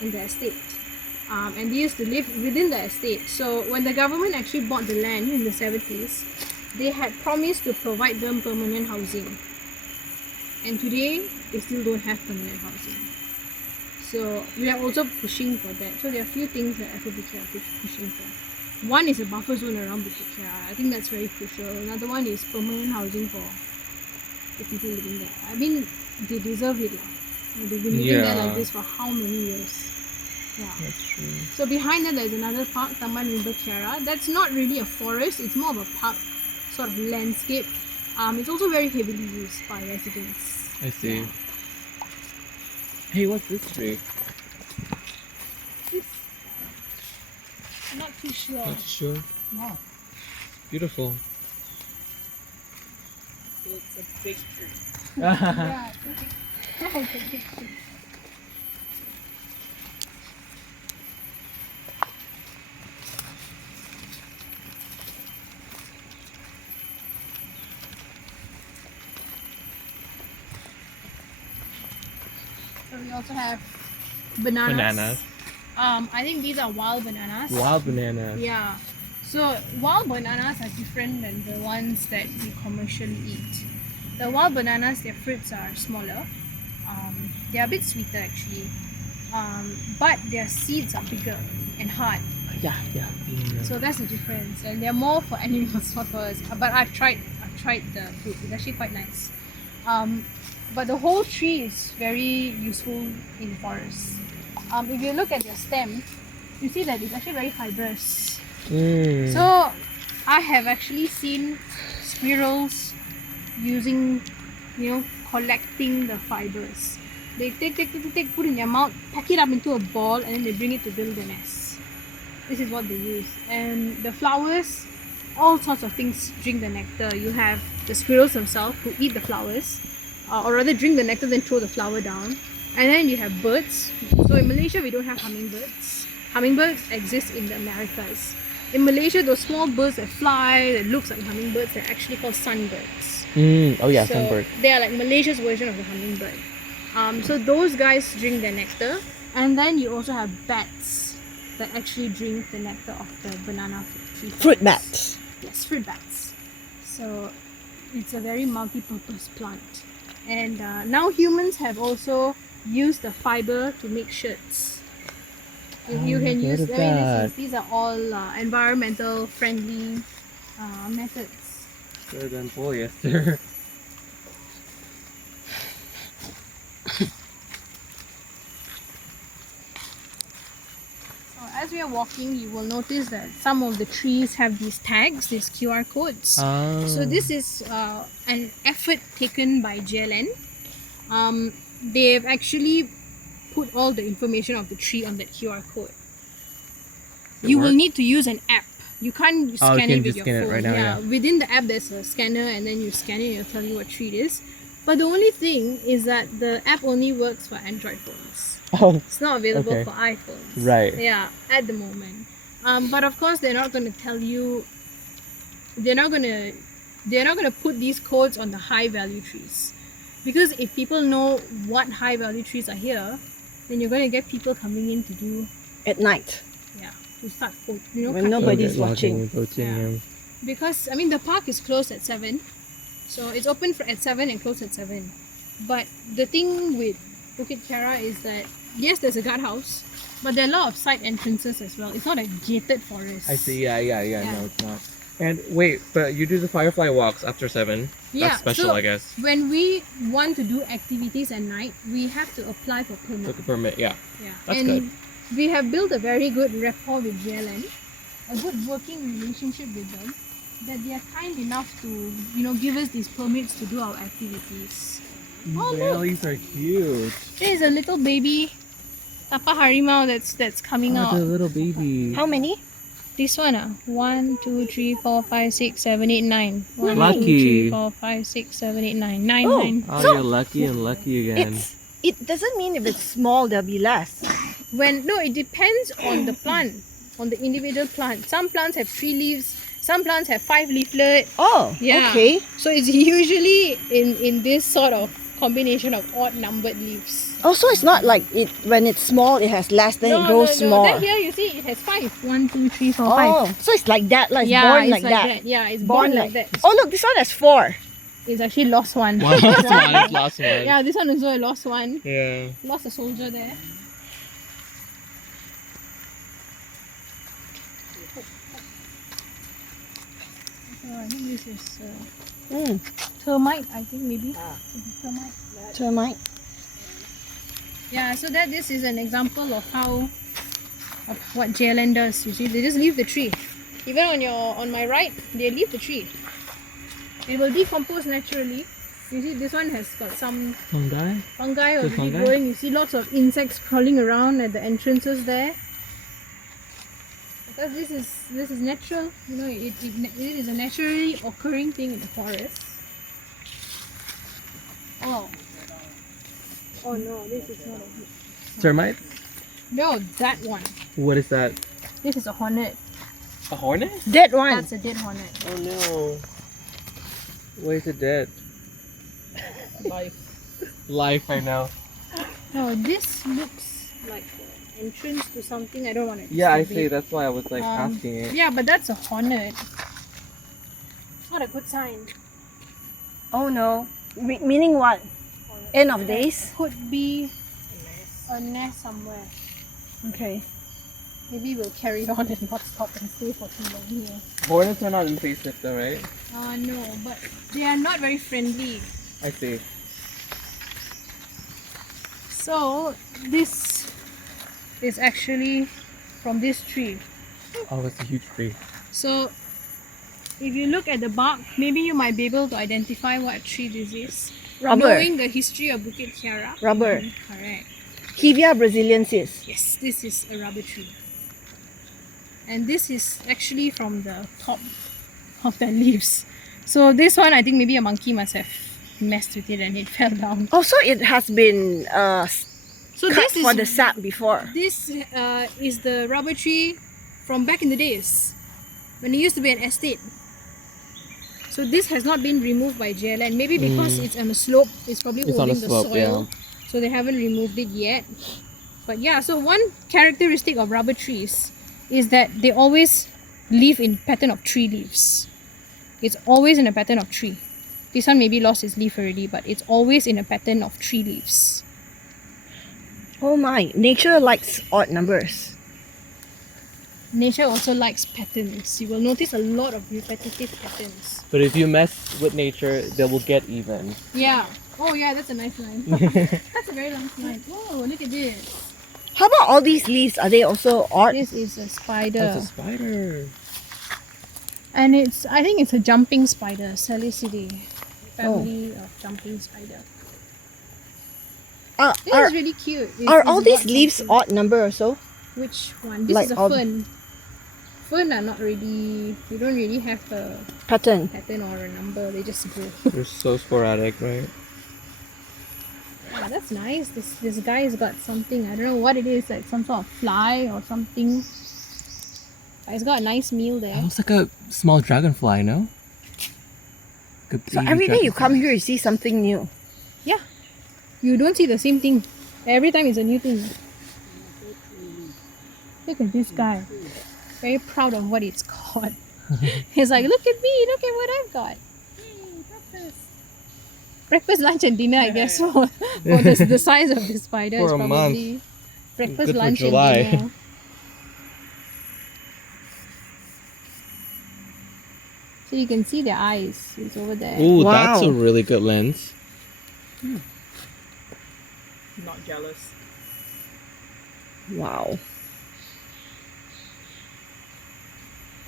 in the estate. And they used to live within the estate. So when the government actually bought the land in the 70s, they had promised to provide them permanent housing. And today, they still don't have permanent housing. So we are also pushing for that. So there are a few things that FOBK are pushing for. One is a buffer zone around Bukit. I think that's very crucial. Another one is permanent housing for the people living there. I mean, they deserve it. They've been living there like this for how many years? Yeah. That's true. So behind that, there's another park, Taman Rimba Kiara. That's not really a forest. It's more of a park sort of landscape. It's also very heavily used by residents. I see. Hey, what's this tree? This, I'm not too sure. Not sure. No. Beautiful. It's a big tree. Yeah, it's a big tree. So we also have bananas. Bananas. I think these are wild bananas. Wild bananas. Yeah. So wild bananas are different than the ones that we commercially eat. The wild bananas, their fruits are smaller. They are a bit sweeter actually. But their seeds are bigger and hard. Yeah. So that's the difference. And they're more for animals, not for us. But I've tried the fruit. It's actually quite nice. But the whole tree is very useful in forests. If you look at their stem, you see that it's actually very fibrous. So I have actually seen squirrels using, collecting the fibers. They take, put in their mouth, pack it up into a ball, and then they bring it to build the nest. This is what they use. And the flowers, all sorts of things drink the nectar. You have the squirrels themselves who eat the flowers, or rather drink the nectar then throw the flower down. And then you have birds. So in Malaysia we don't have hummingbirds. Hummingbirds exist in the Americas. In Malaysia, those small birds that fly, that looks like hummingbirds, they're actually called sunbirds. Oh yeah, So sunbird. they are like Malaysia's version of the hummingbird. So those guys drink their nectar. And then you also have bats that actually drink the nectar of the banana tree. Fruit flowers. bats. Yes, fruit bats. So it's a very multi-purpose plant. And now humans have also used the fiber to make shirts. You can use, these are all environmental friendly methods. Better than polyester. So as we are walking, you will notice that some of the trees have these tags, these QR codes. So this is an effort taken by JLN. They've actually put all the information of the tree on that QR code. You will need to use an app. You can't scan it with your scan it phone. right now, yeah. Within the app there's a scanner and then you scan it and it'll tell you what tree it is. But the only thing is that the app only works for Android phones. Oh, It's not available Okay. for iPhones. right. Yeah, at the moment. But of course they're not going to tell you. They're not going to put these codes on the high value trees, because if people know what high value trees are here, then you're going to get people coming in to do At night. to start When cutting. nobody's Logging watching. and poaching, Yeah. yeah. Because I mean the park is closed at 7, so it's open at 7 and closed at 7. But the thing with Bukit Kiara is that yes, there's a guardhouse, but there are a lot of side entrances as well. It's not a gated forest. I see, yeah. Yeah. No, it's not. And wait, but you do the firefly walks after 7. Yeah, That's special, so I guess. when we want to do activities at night, we have to apply for permit. Took a permit, yeah. Yeah. That's and good. we have built a very good rapport with JLN, a good working relationship with them, that they are kind enough to, give us these permits to do our activities. Oh, look. Valleys are cute. There is a little baby Tapa Harimau that's coming Oh, out. the little baby. How many? This one 1, 2, 3, 4, 5, 6, 7, 8, 9. 1, 2, Lucky. 3, 4, 5, 6, 7, 8, 9. 9, Oh. 9. Oh, So- you're lucky and lucky again. It doesn't mean if it's small there'll be less. It depends on the plant, on the individual plant. Some plants have 3 leaves, some plants have 5 leaflet. Oh, Yeah. okay. So it's usually in this sort of combination of odd numbered leaves. Also, it's not like it when it's small, it has less, then it grows more. Then here you see it has 5. 1, 2, 3, 4, Oh, 5. so it's like that, like Yeah, born it's like that. Yeah, it's born like that. Oh, look, this one has 4. It's actually lost one. Last one. Last one. Yeah, this one also a lost one. Yeah. Lost a soldier there. I think this is termite, I think maybe. Termite. Termite. Yeah, so this is an example of what JLN does. You see, they just leave the tree. Even on my right, they leave the tree. It will decompose naturally. You see, this one has got some Fungi? already fungi? growing. You see lots of insects crawling around at the entrances there. Because this is natural, you know, it is a naturally occurring thing in the forest. Oh no, this is not a Termite? no, that one. What is that? This is a hornet. A hornet? Dead one. That's a dead hornet. Oh no. Why is it dead? Life. Life, I know. No, this looks like an entrance to something. I don't want to. Yeah, I see. That's why I was like asking it. Yeah, but that's a hornet. It's not a good sign. Oh no. Meaning what? End of days? Could be a nest somewhere. Okay. Maybe we'll carry on and not stop and stay for too long here. Hornets are not invasive though, right? No, but they are not very friendly. I see. So this is actually from this tree. Oh, it's a huge tree. So if you look at the bark, maybe you might be able to identify what tree this is. Rubber. Knowing the history of Bukit Kiara. Rubber. Correct. Hevia brasiliensis. Yes, this is a rubber tree. And this is actually from the top of the leaves. So this one, I think maybe a monkey must have messed with it and it fell down. Also, it has been So cut this is for the sap before. This is the rubber tree from back in the days when it used to be an estate. So this has not been removed by JLN. Maybe because it's on a slope, it's probably It's on holding a the slope, soil. So they haven't removed it yet. But yeah, so one characteristic of rubber trees is that they always leave in pattern of tree leaves. It's always in a pattern of tree. This one maybe lost its leaf already, but it's always in a pattern of tree leaves. Oh my, nature likes odd numbers. Nature also likes patterns. You will notice a lot of repetitive patterns. But if you mess with nature, they will get even. Yeah. Oh yeah, that's a nice line. That's a very nice line. Whoa, look at this. How about all these leaves? Are they also odd? This is a spider. That's a spider. And I think it's a jumping spider, Salicidae. Family of jumping spider. This is really cute. Are all these leaves odd number also? Which one? This Like is a all- fern. Fern are not really, they don't really have a Pattern. pattern or a number, they just grow. They're so sporadic, right? Yeah, that's nice. This guy's got something, I don't know what it is, like some sort of fly or something. But it's got a nice meal there. It looks like a small dragonfly, no? Like a So baby every day you dragonfly. come here, you see something new. Yeah. You don't see the same thing. Every time it's a new thing. Look at this guy. Very proud of what it's got. He's like, look at me, look at what I've got. Breakfast, lunch and dinner, I guess, for the size of the spider is For a probably month. breakfast, Good for lunch July. and dinner. So you can see their eyes. It's over there. Ooh, Wow. that's a really good lens. Not jealous. Wow.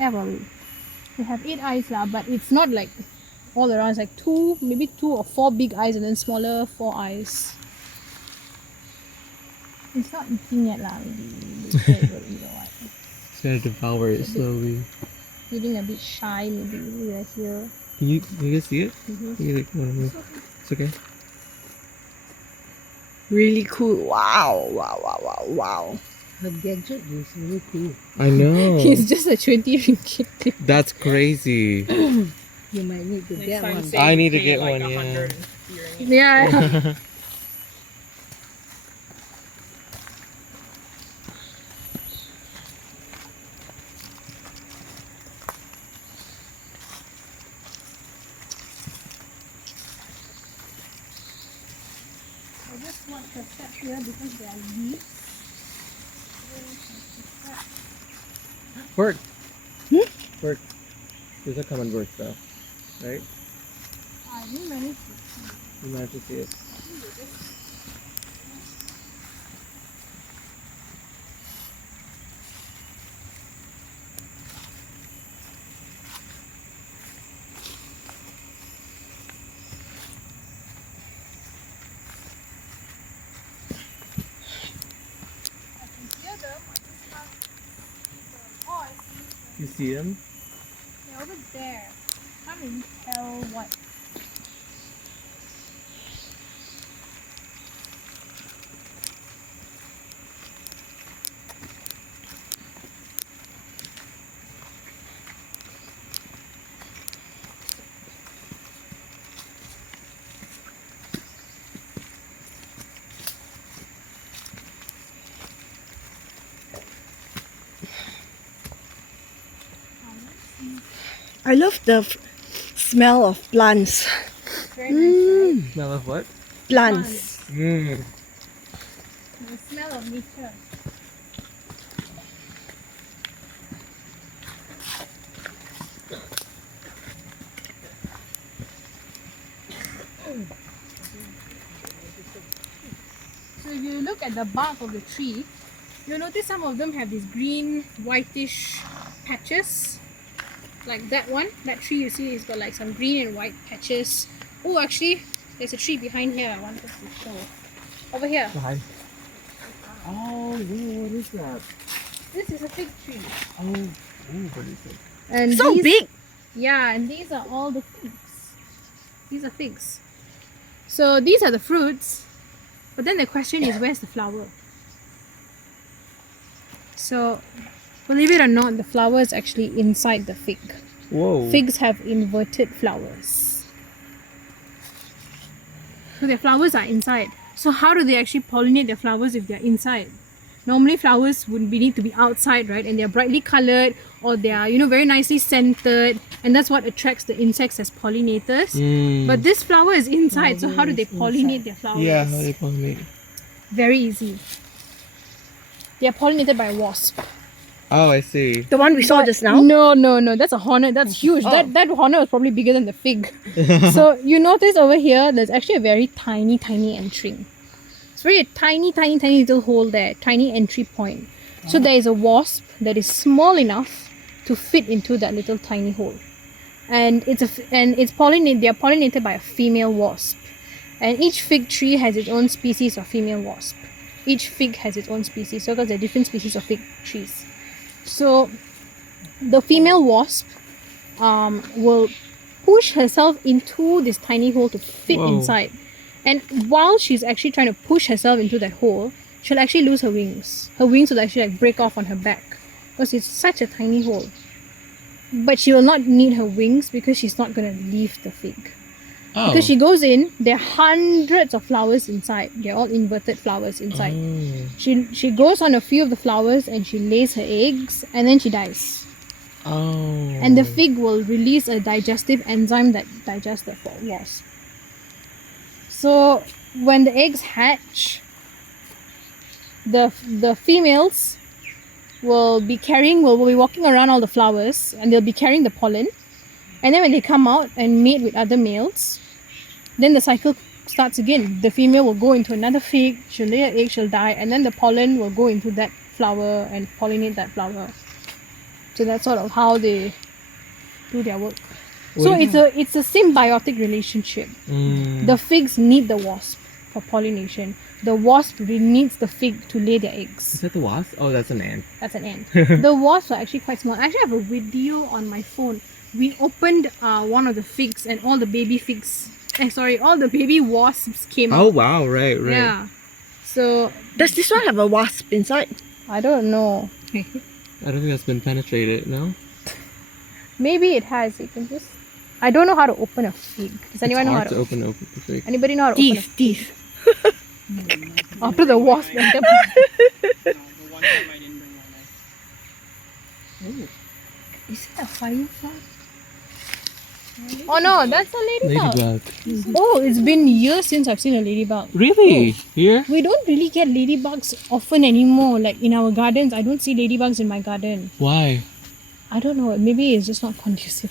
Yeah, probably. They have 8 eyes lah, but it's not like all around. It's like 2, maybe 2 or 4 big eyes and then smaller 4 eyes. It's not eating yet lah. Maybe later it will eat or what. It's gonna devour it slowly. Feeling a bit shy maybe. Maybe right here. You guys see it? Mhm. You like wanna move? It's okay. Really cool. Wow. Wow, wow, wow, wow. Her gadget is really cool. I know. It's just a 20 ringgit clip. That's crazy. You might need to Next get time one. say I you need to pay get like one, yeah. 150 ringgit. Yeah. I just want to step here because there are leaves. Bird. Bird. These are common birds though, right? I didn't manage to You managed to see it. hear them. I just can't see them. Oh, I see them. You see them? They're over there. Can't really tell what. I love the smell of plants. Very nice, right? Smell of what? Plants. Mmm. The smell of nature. So if you look at the bark of the tree, you'll notice some of them have these green, whitish patches. Like that one, that tree you see is got like some green and white patches. Oh, actually, there's a tree behind here I wanted to show. Over here. Behind. Oh, whoa, what is that? This is a fig tree. Oh, ooh, what is it? And So these, big. Yeah, and these are all the figs. These are figs. So these are the fruits. But then the question is, where's the flower? So, believe it or not, the flower is actually inside the fig. Whoa. Figs have inverted flowers. So their flowers are inside. So how do they actually pollinate their flowers if they're inside? Normally flowers would need to be outside, right? And they're brightly colored, or they are, very nicely scented, and that's what attracts the insects as pollinators. But this flower is inside, so how do they pollinate their flowers? Yeah, how they pollinate? Very easy. They are pollinated by a wasp. Oh, I see. The one we saw just now. No, that's a hornet. That's huge. Oh. That hornet was probably bigger than the fig. So you notice over here, there's actually a very tiny entry. It's very a tiny little hole there, tiny entry point. So there is a wasp that is small enough to fit into that little tiny hole, and they are pollinated by a female wasp. And each fig tree has its own species of female wasp. Each fig has its own species, so because there are different species of fig trees. So the female wasp will push herself into this tiny hole to fit Whoa. inside. And while she's actually trying to push herself into that hole, she'll actually lose her wings. Her wings will actually break off on her back because it's such a tiny hole. But she will not need her wings because she's not going to leave the fig. Oh. Because she goes in, there are hundreds of flowers inside. They're all inverted flowers inside. Oh. She goes on a few of the flowers and she lays her eggs and then she dies. Oh. And the fig will release a digestive enzyme that digests the wasp. So when the eggs hatch, the females will be walking around all the flowers, and they'll be carrying the pollen. And then when they come out and mate with other males, then the cycle starts again. The female will go into another fig, she'll lay an egg, she'll die, and then the pollen will go into that flower and pollinate that flower. So that's sort of how they do their work. So it's a symbiotic relationship. The figs need the wasp for pollination. The wasp needs the fig to lay their eggs. Is that the wasp? Oh, that's an ant. That's an ant. The wasps are actually quite small. I actually have a video on my phone. We opened one of the figs and all the baby figs. All the baby wasps came out. Oh, wow, right. Yeah. So Does this one have a wasp inside? I don't know. I don't think that's been penetrated, no? Maybe it has. You can just. I don't know how to open a fig. Does anyone know how hard to? to open a fig. Anybody know how to open a fig? Teeth. After the wasp went up. No, the one time I didn't bring my knife. Is it a firefly? Oh no, that's a ladybug. Ladybug. Oh, it's been years since I've seen a ladybug. Really? Here? We don't really get ladybugs often anymore. Like in our gardens, I don't see ladybugs in my garden. Why? I don't know. Maybe it's just not conducive.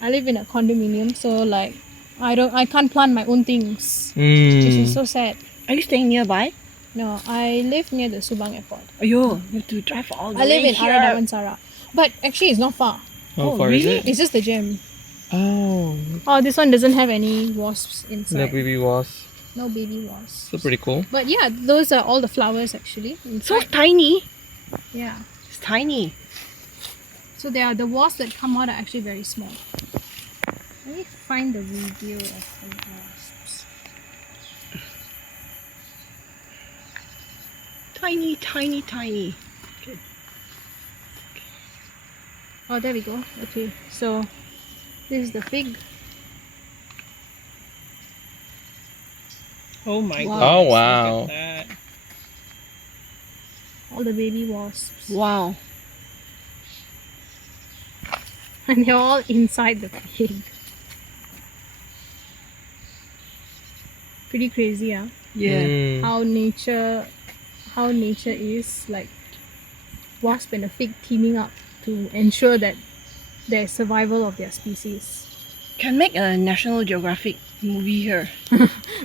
I live in a condominium, so like I can't plant my own things. Which is so sad. Are you staying nearby? No, I live near the Subang airport. Ayo, you have to drive all the I live way in here. Ara Damansara. But actually it's not far. How far is it? It's just the gym. Oh. Oh, this one doesn't have any wasps inside. No baby wasp. No baby wasps. So pretty cool. But yeah, those are all the flowers actually. So inside. tiny. Yeah. It's tiny. So they are the wasps that come out are actually very small. Let me find the video of the wasps. Tiny, tiny, tiny. Oh, there we go. Okay, so this is the fig. Oh my Wow. god. Oh, wow. Look at that. All the baby wasps. Wow. And they're all inside the fig. Pretty crazy, huh? Yeah. How nature is like wasp and a fig teaming up to ensure that there's survival of their species. Can make a National Geographic movie here.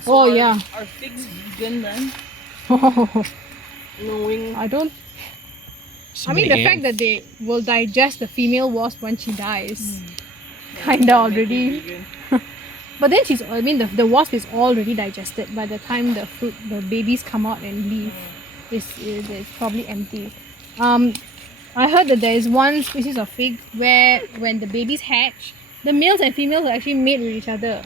Oh yeah. Are figs vegan then? Knowing. I don't. So I mean, many the fact that they will digest the female wasp when she dies, kinda already. Vegan. But then the wasp is already digested by the time the babies come out and leave. It's probably empty. I heard that there is one species of fig where when the babies hatch, the males and females will actually mate with each other.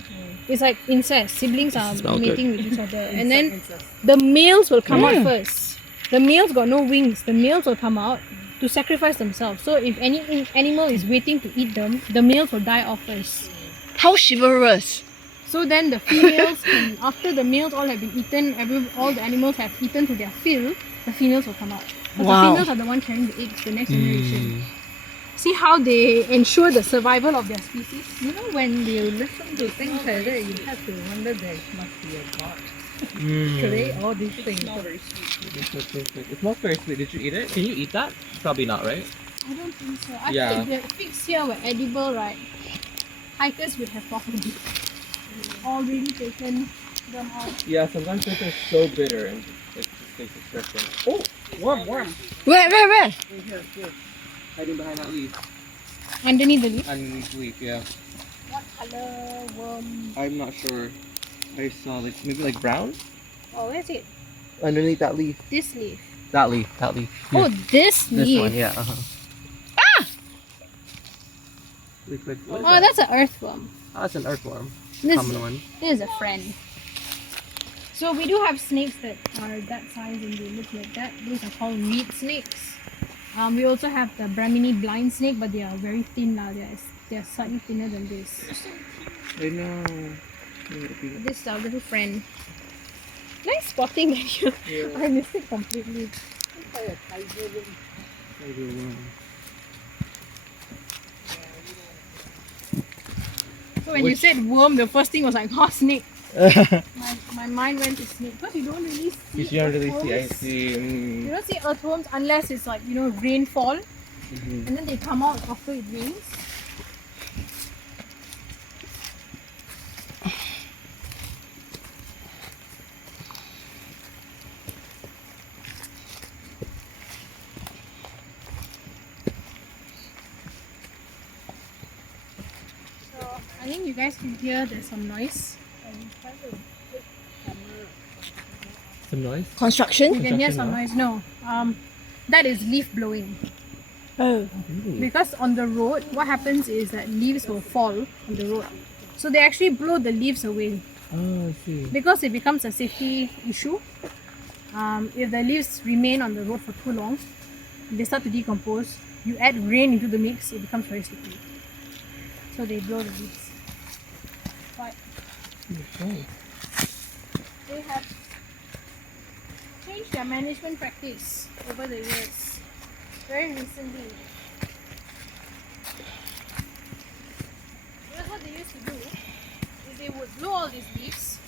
It's like incest. Siblings are Smell mating with each other. And then the males will come out first. The males got no wings. The males will come out to sacrifice themselves. So if any animal is waiting to eat them, the males will die off first. How chivalrous. So then the females, after the males all have been eaten, all the animals have eaten to their fill, the females will come out. But Wow. the females are the ones carrying the eggs, the next generation. See how they ensure the survival of their species? You know, when you listen to things like that, you have to wonder there must be a God to create all these things. It's not very sweet. It smells very sweet. Did you eat it? Can you eat that? Probably not, right? I don't think so. I Yeah. think the figs here were edible, right? Hikers would have probably already taken them out. Yeah, sometimes they're just so bitter and it just tastes disgusting. Oh, worm. Where? Here. Hiding behind that leaf. Underneath the leaf. Underneath the leaf, yeah. What color worm? I'm not sure. I saw maybe brown? Oh, where's it? Underneath that leaf. This leaf. That leaf. Oh, this This leaf. one, yeah. Oh, that's an earthworm. Oh, that's an earthworm. This, Common one. this is a friend. So we do have snakes that are that size and they look like that. Those are called reed snakes. We also have the Brahmini blind snake, but they are very thin now. They are slightly thinner than this. I know. This is our little friend. Nice spotting menu. I missed it completely. So when you said worm, the first thing was like, oh, snake. My mind went to snake because you don't really see. You don't really see. I earthworms. see. You don't see earthworms unless it's like rainfall, Mhm. and then they come out after it rains. So I think you guys can hear there's some noise. Some noise. Construction? You can hear some Construction noise. No, that is leaf blowing. Oh. Because on the road, what happens is that leaves will fall on the road. So they actually blow the leaves away Oh, I see. because it becomes a safety issue. If the leaves remain on the road for too long, they start to decompose. You add rain into the mix, it becomes very slippery. so they blow the leaves. But they have changed their management practice over the years. Very recently. Because what they used to do is they would blow all these leaves,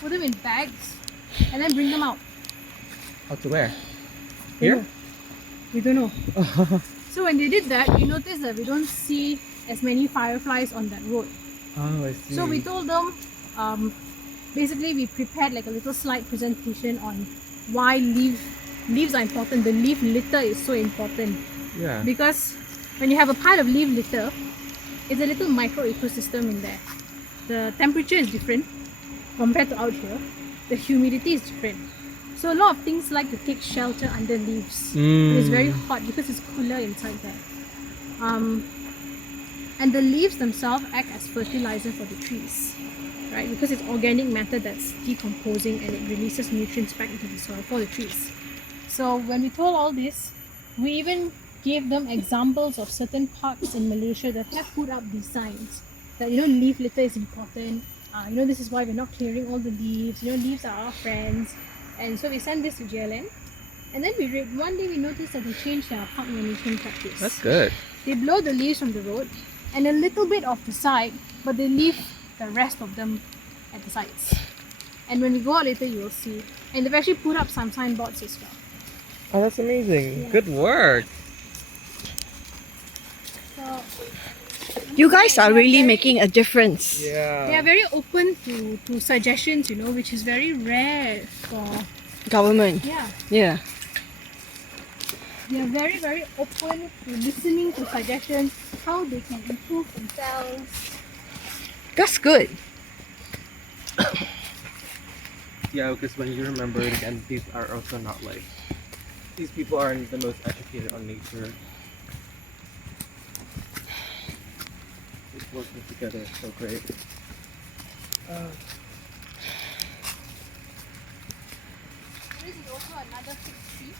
put them in bags, and then bring them out. Out to where? They Here? know. We don't know. So when they did that, we noticed that we don't see as many fireflies on that road. Oh, I see. So we told them, basically we prepared like a little slide presentation on why leaves are important. The leaf litter is so important Yeah. because when you have a pile of leaf litter, it's a little micro ecosystem in there. The temperature is different compared to out here. The humidity is different. So a lot of things like to take shelter under leaves. It's very hot because it's cooler inside there. And the leaves themselves act as fertilizer for the trees, right? Because it's organic matter that's decomposing and it releases nutrients back into the soil for the trees. So when we told all this, we even gave them examples of certain parks in Malaysia that have put up these signs that, leaf litter is important. This is why we're not clearing all the leaves. Leaves are our friends. And so we sent this to JLN. And then one day we noticed that they changed their park management practice. That's good. They blow the leaves from the road and a little bit off the side, but they leave the rest of them at the sides. And when we go out later, you will see. And they've actually put up some signboards as well. Oh, that's amazing. Yeah. Good work. So You guys are really making a difference. they Yeah. are very open to suggestions, which is very rare for Government. Yeah. They are very, very open to listening to suggestions, how they can improve themselves. That's good. Yeah, because when you remember it again, these are also not these people aren't the most educated on nature. It's working together is so great. This is also another fig tree.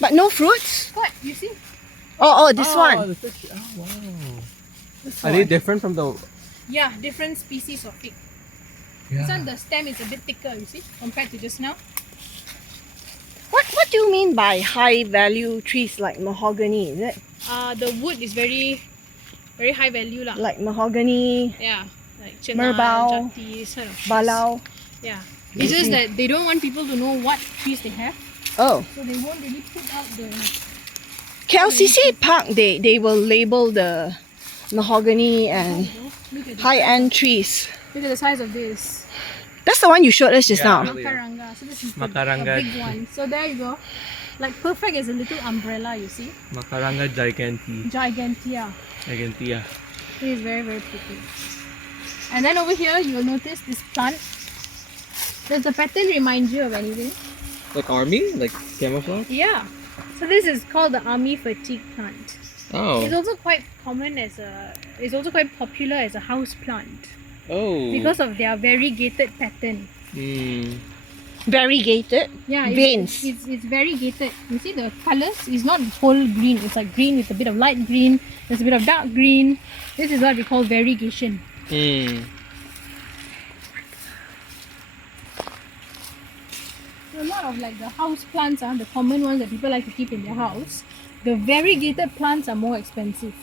But no fruits? What? You see? Oh, this one. Oh, wow. This Are they one. different from the... Yeah, different species of fig. This one, the stem is a bit thicker, you see, compared to just now. What do you mean by high value trees like mahogany? Is it The wood is very, very high value lah. like mahogany, Yeah, like chenal, Merbau, jati, sort of trees. balau? Yeah. It's just that they don't want people to know what trees they have, Oh, so they won't really put out the... KLCC Park, they will label the mahogany and Look at the high-end trees. Look at the size of this. That's the one you showed us just Yeah. now. Really? Makaranga. So this is Makaranga. a big one. So there you go. Like perfect as a little umbrella, you see. Makaranga Gigantea. gigantea. It is very, very pretty. And then over here, you will notice this plant. Does the pattern remind you of anything? Like army? Like camouflage? Yeah. So this is called the army fatigue plant. Oh. It's also quite common it's also quite popular as a house plant Oh. because of their variegated pattern. Variegated Yeah, veins. it's variegated. You see the colors is not whole green. It's like green with a bit of light green. There's a bit of dark green. This is what we call variegation. So a lot of like the house plants are the common ones that people like to keep in their house. The variegated plants are more expensive.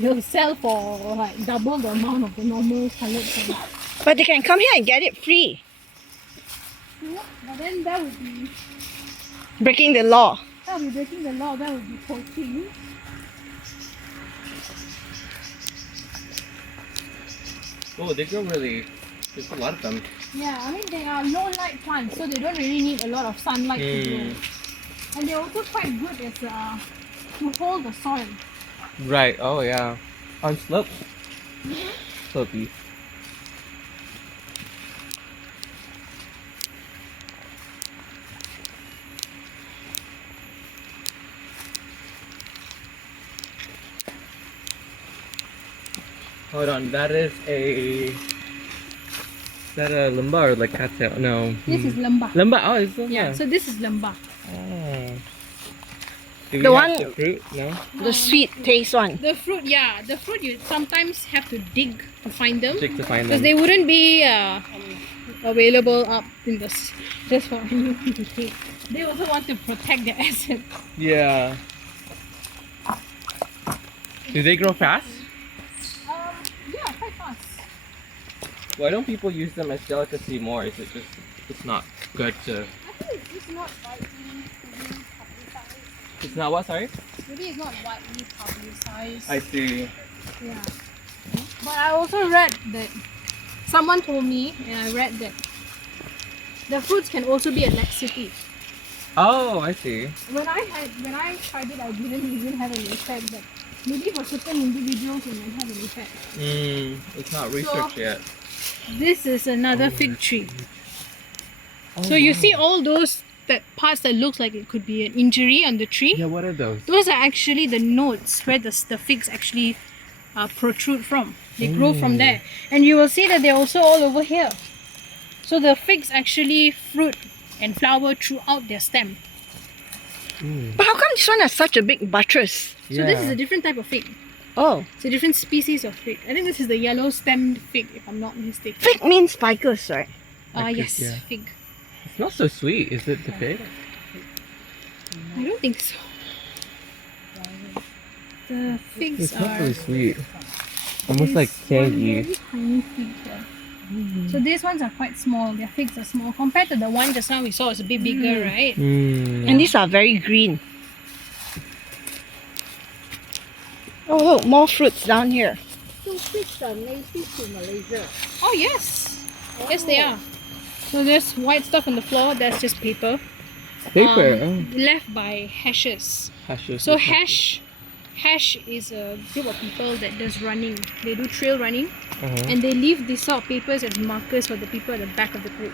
They'll sell for like double the amount of the normal coloured plants. But they can come here and get it free. Yeah, but then that would be Breaking the law. breaking the law. That would be poaching. Oh, they grow really... There's a lot of them. Yeah, I mean they are low light plants, so they don't really need a lot of sunlight to grow. And they're also quite good as to hold the soil. Right, oh yeah. On slope? Slopey. Hold on, that is a... Is that a lumba or like cattail? No. This is lamba. Lumba, oh, it's lumba. Yeah, so this is lamba. Oh. Do we The have one- the fruit? No. The sweet taste one. The fruit, yeah, the fruit you sometimes have to dig to find them Stick to find because them. they wouldn't be available up in this just for anyone to take. They also want to protect their assets. Yeah. Do they grow fast? Yeah, quite fast. Why don't people use them as delicacy more? Is it just it's not good to? I think it's just not widely publicized. It's not what? Sorry. Maybe it's not widely publicized. I see. Yeah. But I also read that someone told me, and I read that the fruits can also be a laxative. Oh, I see. When I tried it, I didn't even have an effect. But maybe for certain individuals, it might have an effect. It's not researched yet. This is another fig tree. Oh, So you wow. see all those parts that looks like it could be an injury on the tree. Yeah, what are those? Those are actually the nodes where the figs actually protrude from. They grow from there. And you will see that they're also all over here. So the figs actually fruit and flower throughout their stem. But how come this one has such a big buttress? So this is a different type of fig. Oh, It's a different species of fig. I think this is the yellow stemmed fig, if I'm not mistaken. fig means ficus, right? Yes, yeah. fig. It's not so sweet. Is it the fig? I don't think so. The figs It's not are really sweet. Almost like very candy. tiny figs here. So these ones are quite small. Their figs are small compared to the one just now we saw. It's a bit bigger, right? And these are very green. Oh look, more fruits down here. So figs are native to Malaysia. Oh yes, yes they are. So there's white stuff on the floor. That's just paper. Paper. Left by hashes. Hashes. So hash is a group of people that does running. They do trail running, and they leave these sort of papers as markers for the people at the back of the group.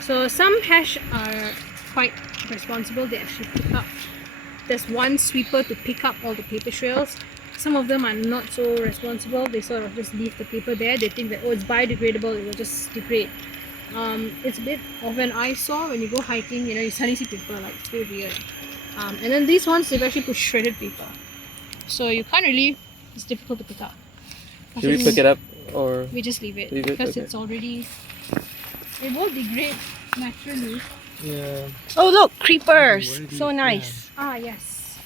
So some hash are quite responsible. They actually pick up. There's one sweeper to pick up all the paper trails. Some of them are not so responsible. They sort of just leave the paper there. They think that it's biodegradable. It will just degrade. It's a bit of an eyesore when you go hiking. You suddenly see paper, like it's very weird. And then these ones, they've actually put shredded paper. So you can't really, it's difficult to pick up. Should we pick it up or? We just leave it, Leave it? because Okay. it's already, it will degrade naturally. Yeah. Oh look, What creepers. are these? So Yeah. nice. Yes.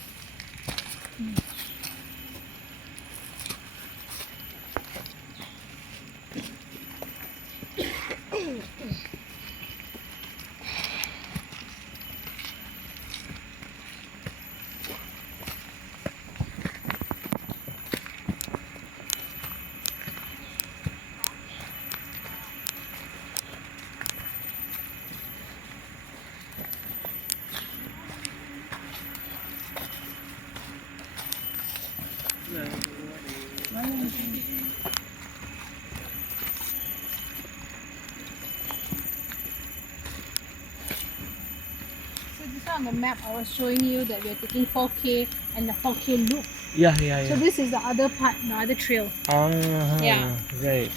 So this one on the map, I was showing you that we are taking 4K and the 4K loop. Yeah. So this is the other part, the other trail. Yeah. Right.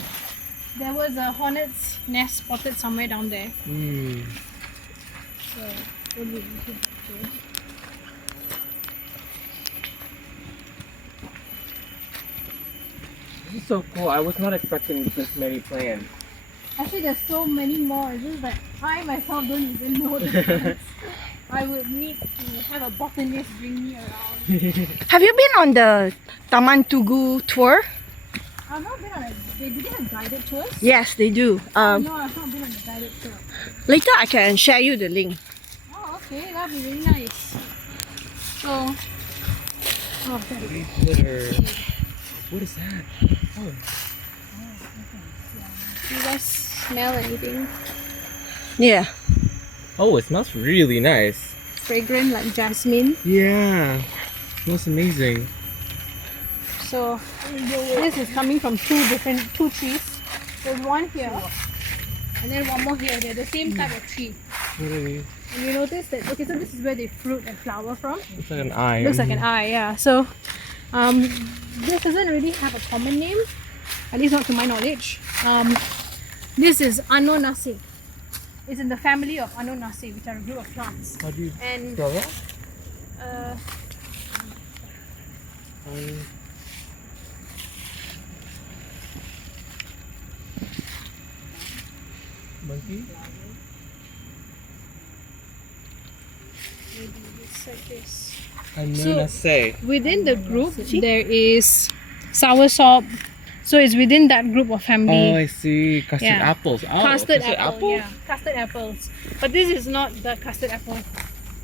There was a hornet's nest spotted somewhere down there. So we'll be looking at it. This is so cool. I was not expecting this many plants. Actually, there's so many more. It's just that I myself don't even know the plants. I would need to have a botanist bring me around. Have you been on the Taman Tugu tour? I've not been on a. Do they have guided tours? Yes, they do. No, I've not been on a guided tour. Later I can share you the link. Oh, okay, that'd be really nice. So, Leaf litter. What is that? Oh. do you guys smell anything Yeah. Oh, it smells really nice. fragrant like jasmine? Yeah. Smells amazing. So, this is coming from two trees. There's one here, and then one more here. They're the same type of tree. What are these? And you notice that, okay, so this is where they fruit and flower from. Looks like an eye. Looks like an eye, yeah. So, this doesn't really have a common name, at least not to my knowledge. This is Anonasi. It's in the family of Anonasi, which are a group of plants. How do you And spell that? Monkey? Maybe it's like this. I'm So- gonna say. Within the group, there is soursop. So it's within that group of family. Oh, I see. Custard Yeah. apples. Oh, Custard apple, yeah. Custard apples. But this is not the custard apple.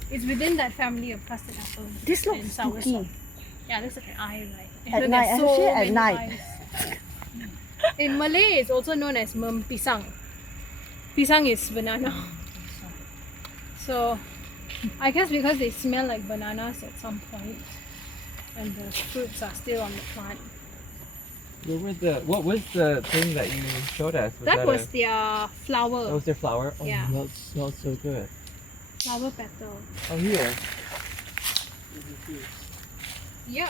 It's within that family of custard apple. This looks and spooky. soursop. Yeah, looks like an eye, right? At So night, there's so especially at many night. eyes. In Malay, it's also known as pisang. Pisang is banana. So, I guess because they smell like bananas at some point, and the fruits are still on the plant. What was the thing that you showed us? That was their flower. That was their flower? Oh, Yeah. that smells so good. Flower petal. Oh, here. Yeah.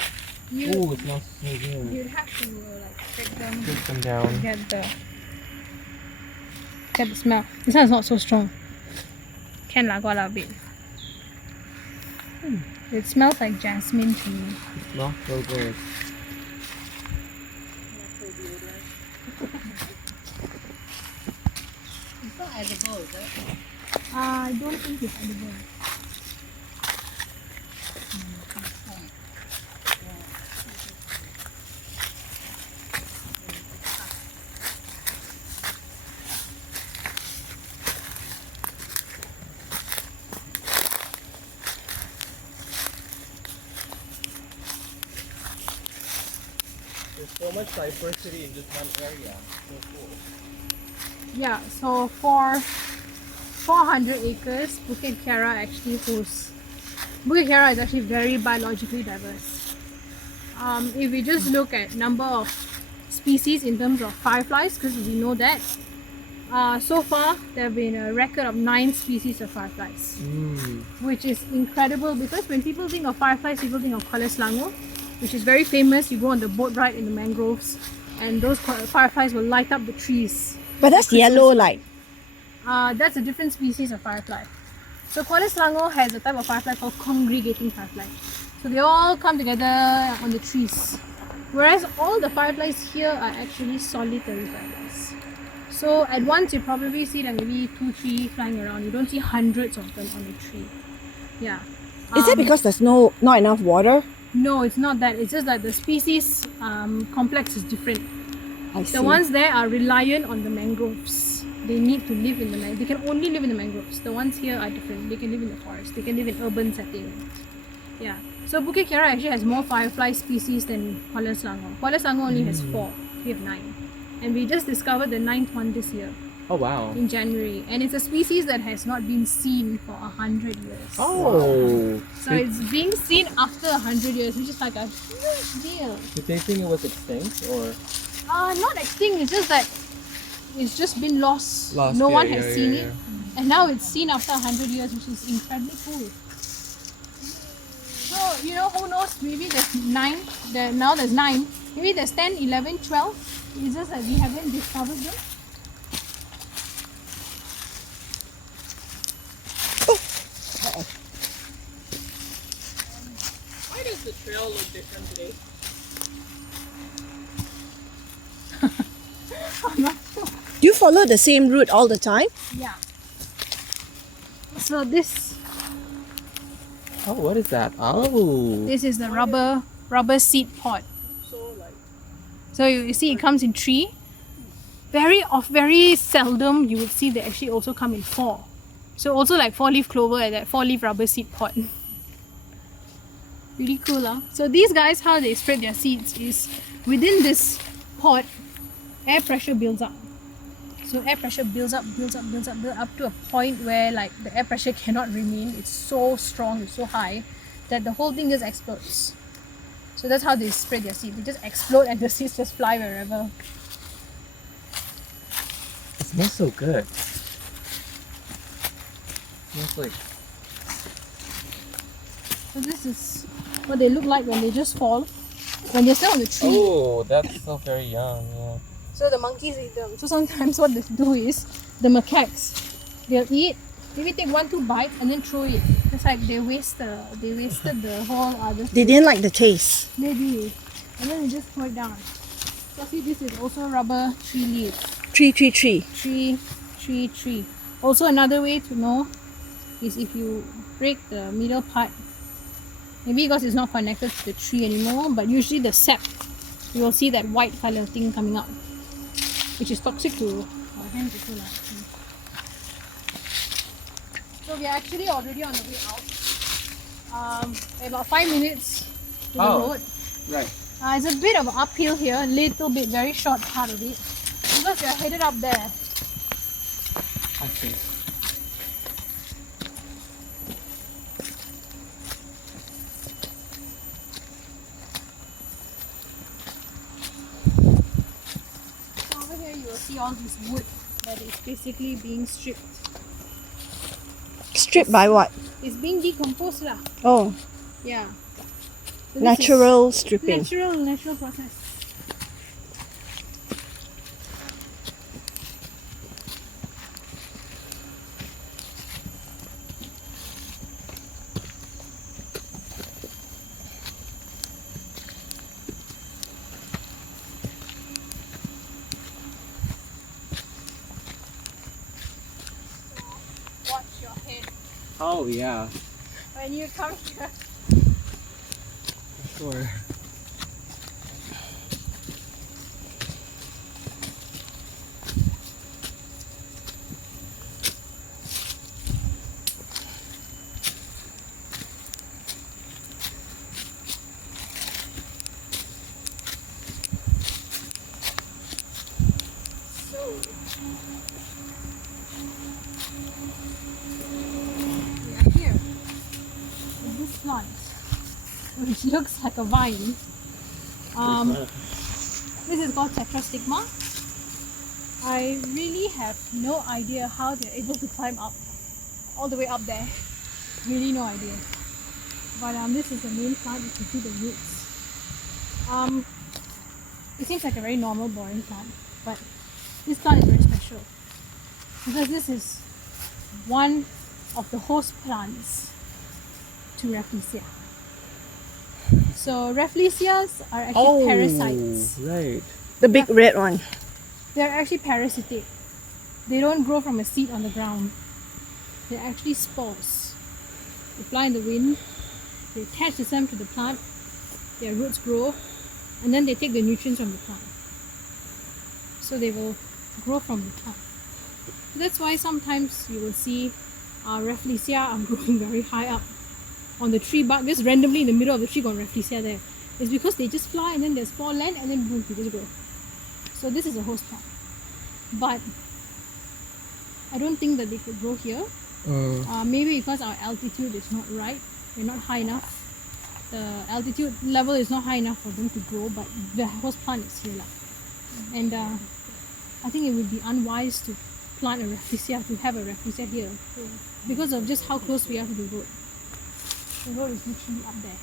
Oh, it smells so good. You'd have to like take them Put them to down. get the smell. This one is not so strong. Can lah, got a bit. It smells like jasmine to me. It smells so good. It's not edible, is it? I don't think it's edible. There's so much diversity in just one area. So cool. Yeah, so for 400 acres, Bukit Kiara actually hosts. Bukit Kiara is actually very biologically diverse. If we just look at number of species in terms of fireflies, because we know that, so far there have been a record of 9 species of fireflies, which is incredible because when people think of fireflies, people think of Kuala Selangor, which is very famous. You go on the boat ride in the mangroves, and those fireflies will light up the trees. But that's yellow light. That's a different species of firefly. So Kuala Selangor has a type of firefly called congregating firefly. So they all come together on the trees. Whereas all the fireflies here are actually solitary fireflies. So at once you probably see like maybe 2, 3 flying around. You don't see hundreds of them on a tree. Yeah. Is it because there's not enough water? No, it's not that. It's just that the species complex is different. I see. The ones there are reliant on the mangroves. They need to live in the mangroves. They can only live in the mangroves. The ones here are different. They can live in the forest. They can live in urban settings. Yeah. So Bukit Kiara actually has more firefly species than Kuala Selangor. Kuala Selangor only has 4. We have 9. And we just discovered the 9th one this year Oh, wow. in January. And it's a species that has not been seen for 100 years. Oh. So it's being seen after 100 years, which is like a huge deal. Did they think it was extinct or? Not extinct, it's just that it's just been lost. Lost, No yeah, one yeah, has yeah, seen yeah. it. And now it's seen after 100 years, which is incredibly cool. So, you know, who knows? Maybe there's 9. Now there's 9. Maybe there's 10, 11, 12. It's just that we haven't discovered them. Why does the trail look different today? Do you follow the same route all the time? Yeah. So this Oh, what is that? Oh. is the rubber seed pod. So like So you see it comes in 3. Very seldom you would see they actually also come in 4. So also like 4-leaf clover and that 4-leaf rubber seed pod. Really cool, huh? So these guys, how they spread their seeds is within this pod, air pressure builds up. So air pressure builds up to a point where like the air pressure cannot remain. It's so strong, it's so high that the whole thing just explodes. So that's how they spread their seed. They just explode and the seeds just fly wherever. It smells so good. It smells like. So this is what they look like when they just fall. When they're still on the tree. Oh, that's still very young. Yeah. So the monkeys eat them. So sometimes what they do is the macaques, they'll eat, maybe take 1-2 bites and then throw it. It's like they wasted the whole other. They didn't like the taste. Maybe. And then they just throw it down. So see, this is also rubber tree leaves. Tree, tree, tree. Tree. Also another way to know is if you break the middle part, maybe because it's not connected to the tree anymore, but usually the sap, you will see that white color thing coming out, which is toxic to our hands also lah. So we are actually already on the way out. About 5 minutes to the road. Right. It's a bit of an uphill here, a little bit, very short part of it, because we are headed up there. I see. So over here you will see all this wood that is basically being stripped. Stripped by what? It's being decomposed lah. Oh, Yeah. So this natural is stripping. natural process. So watch your head Oh yeah. when you come here. Sure. So we are here with this plant, which looks like a vine. This is called tetrastigma. I really have no idea how they're able to climb up all the way up there. Really no idea. But this is the main plant. You can see the roots. It seems like a very normal, boring plant, but this plant is very special because this is one of the host plants to Rafflesia. So Rafflesias are actually parasites. Right. The big red one. They're actually parasitic. They don't grow from a seed on the ground. They're actually spores. They fly in the wind, they attach themselves to the plant, their roots grow, and then they take the nutrients from the plant. So they will grow from the plant. So that's why sometimes you will see Rafflesia are growing very high up on the tree bark, just randomly in the middle of the tree got Rafflesia there. It's because they just fly and then there's spore land and then boom, they just grow. So this is a host plant. But I don't think that they could grow here. Maybe because our altitude is not right. We're not high enough. The altitude level is not high enough for them to grow, but the host plant is here. And I think it would be unwise to plant a Rafflesia, to have a Rafflesia here, because of just how close we are to the road. The road is literally up there.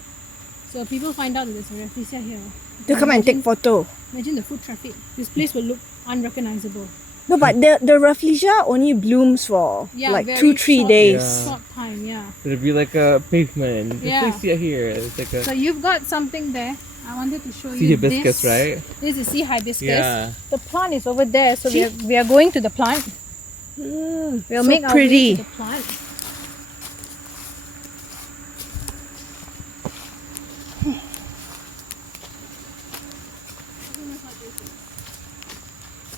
So if people find out that there's a Rafflesia here, They'll come and take photo. imagine the foot traffic. This place will look unrecognizable. No, but the Rafflesia only blooms for like very 2-3 short- days. Short time, yeah. It'd be like a pavement. Yeah. Just see it here. It's like a So you've got something there. I wanted to show sea you hibiscus, this. right? This is sea hibiscus. Yeah. The plant is over there, so we are going to the plant. Mm, We'll so make our way pretty. to the plant.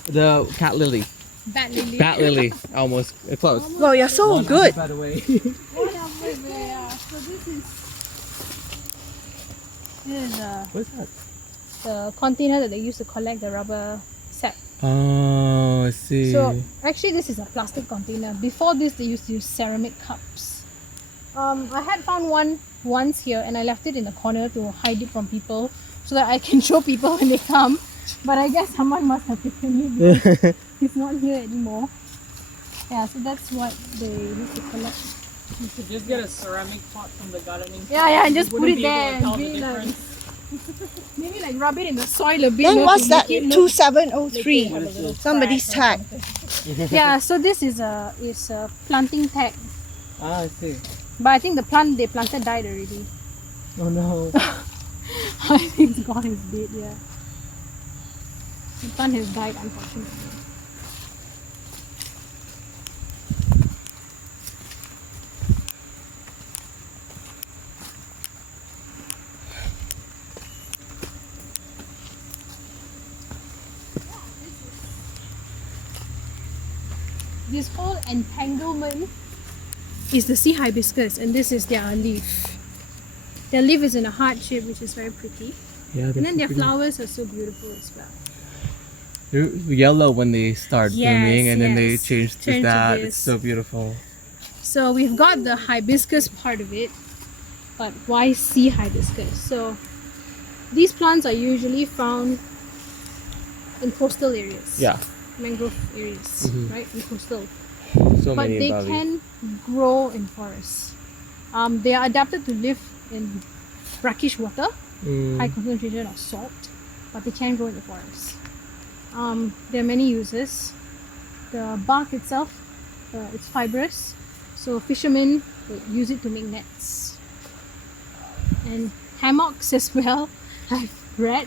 The cat lily. Bat lily. Bat lily. Almost close. Wow, you're so One good. by the way. One of it, yeah. So this is What's that? the container that they use to collect the rubber sap. Oh, I see. So actually this is a plastic container. Before this they used to use ceramic cups. I had found one once here and I left it in the corner to hide it from people so that I can show people when they come. But I guess someone must have taken it because it's not here anymore. Yeah, so that's what they used to collect. You could just get a ceramic pot from the gardening. Yeah, and just You put wouldn't it be able there to and tell the be like, difference. maybe like rub it in the soil a bit. Then you know, what's to that? make it look- 2703. Have a little Somebody's crack or tag. something. Yeah, so this is a planting tag. Ah, I see. But I think the plant they planted died already. Oh no. I think it's gone, it's dead, yeah. The plant has died, unfortunately. This whole entanglement is the sea hibiscus, and this is their leaf. Their leaf is in a heart shape, which is very pretty. Yeah, And then their flowers are so beautiful as well. They're yellow when they start blooming, and then they yes. change to Turn to that. this. It's so beautiful. So we've got the hibiscus part of it, but why sea hibiscus? So these plants are usually found in coastal areas. Yeah, Mangrove areas, Mhm. right? In coastal. so But many they in Bali. can grow in forests. They are adapted to live in brackish water, Mm. high concentration of salt, but they can grow in the forest. There are many uses. The bark itself, it's fibrous, so fishermen would use it to make nets. And hammocks as well, I've read.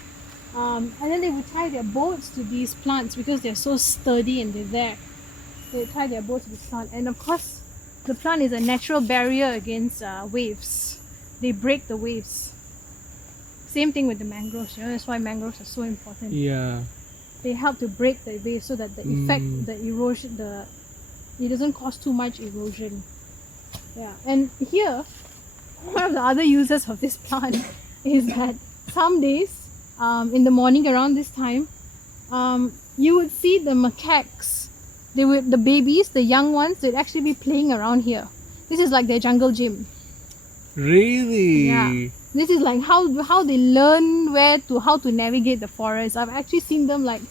And then they would tie their boats to these plants because they're so sturdy and they're there. They tie their boats to this plant, and of course, the plant is a natural barrier against waves. They break the waves. Same thing with the mangroves. That's why mangroves are so important. Yeah. They help to break the waves so that the effect, the erosion, it doesn't cause too much erosion. Yeah, and here, one of the other uses of this plant is that some days, in the morning around this time, you would see the macaques. The babies, the young ones, they'd actually be playing around here. This is like their jungle gym. Really? Yeah. This is like how they learn how to navigate the forest. I've actually seen them like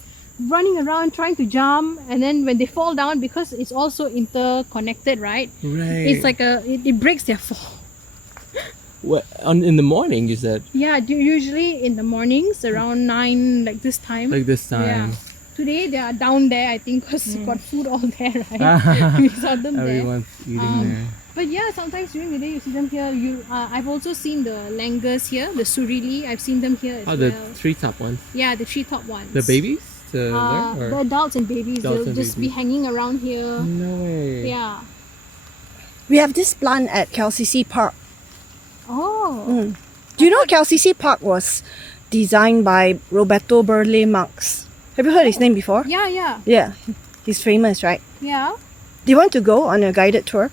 running around trying to jump, and then when they fall down, because it's also interconnected, right? Right. It's like it breaks their fall. What in the morning? You said Yeah, usually in the mornings around 9, like this time. like this time. Yeah. Today they are down there, I think, because got food all there, right? We saw them there. Everyone's eating there. But yeah, sometimes during the day you see them here. I've also seen the langurs here, the surili. I've seen them here as Oh, well. the treetop ones. Yeah, the treetop ones. The babies? The Or? adults and babies, Adults they'll and just be babies. hanging around here. No way. Yeah. We have this plant at KLCC Park. Oh. Do you know KLCC Park was designed by Roberto Burle Marx? Have you heard his name before? Yeah, yeah, Yeah, he's famous, right? yeah. Do you want to go on a guided tour?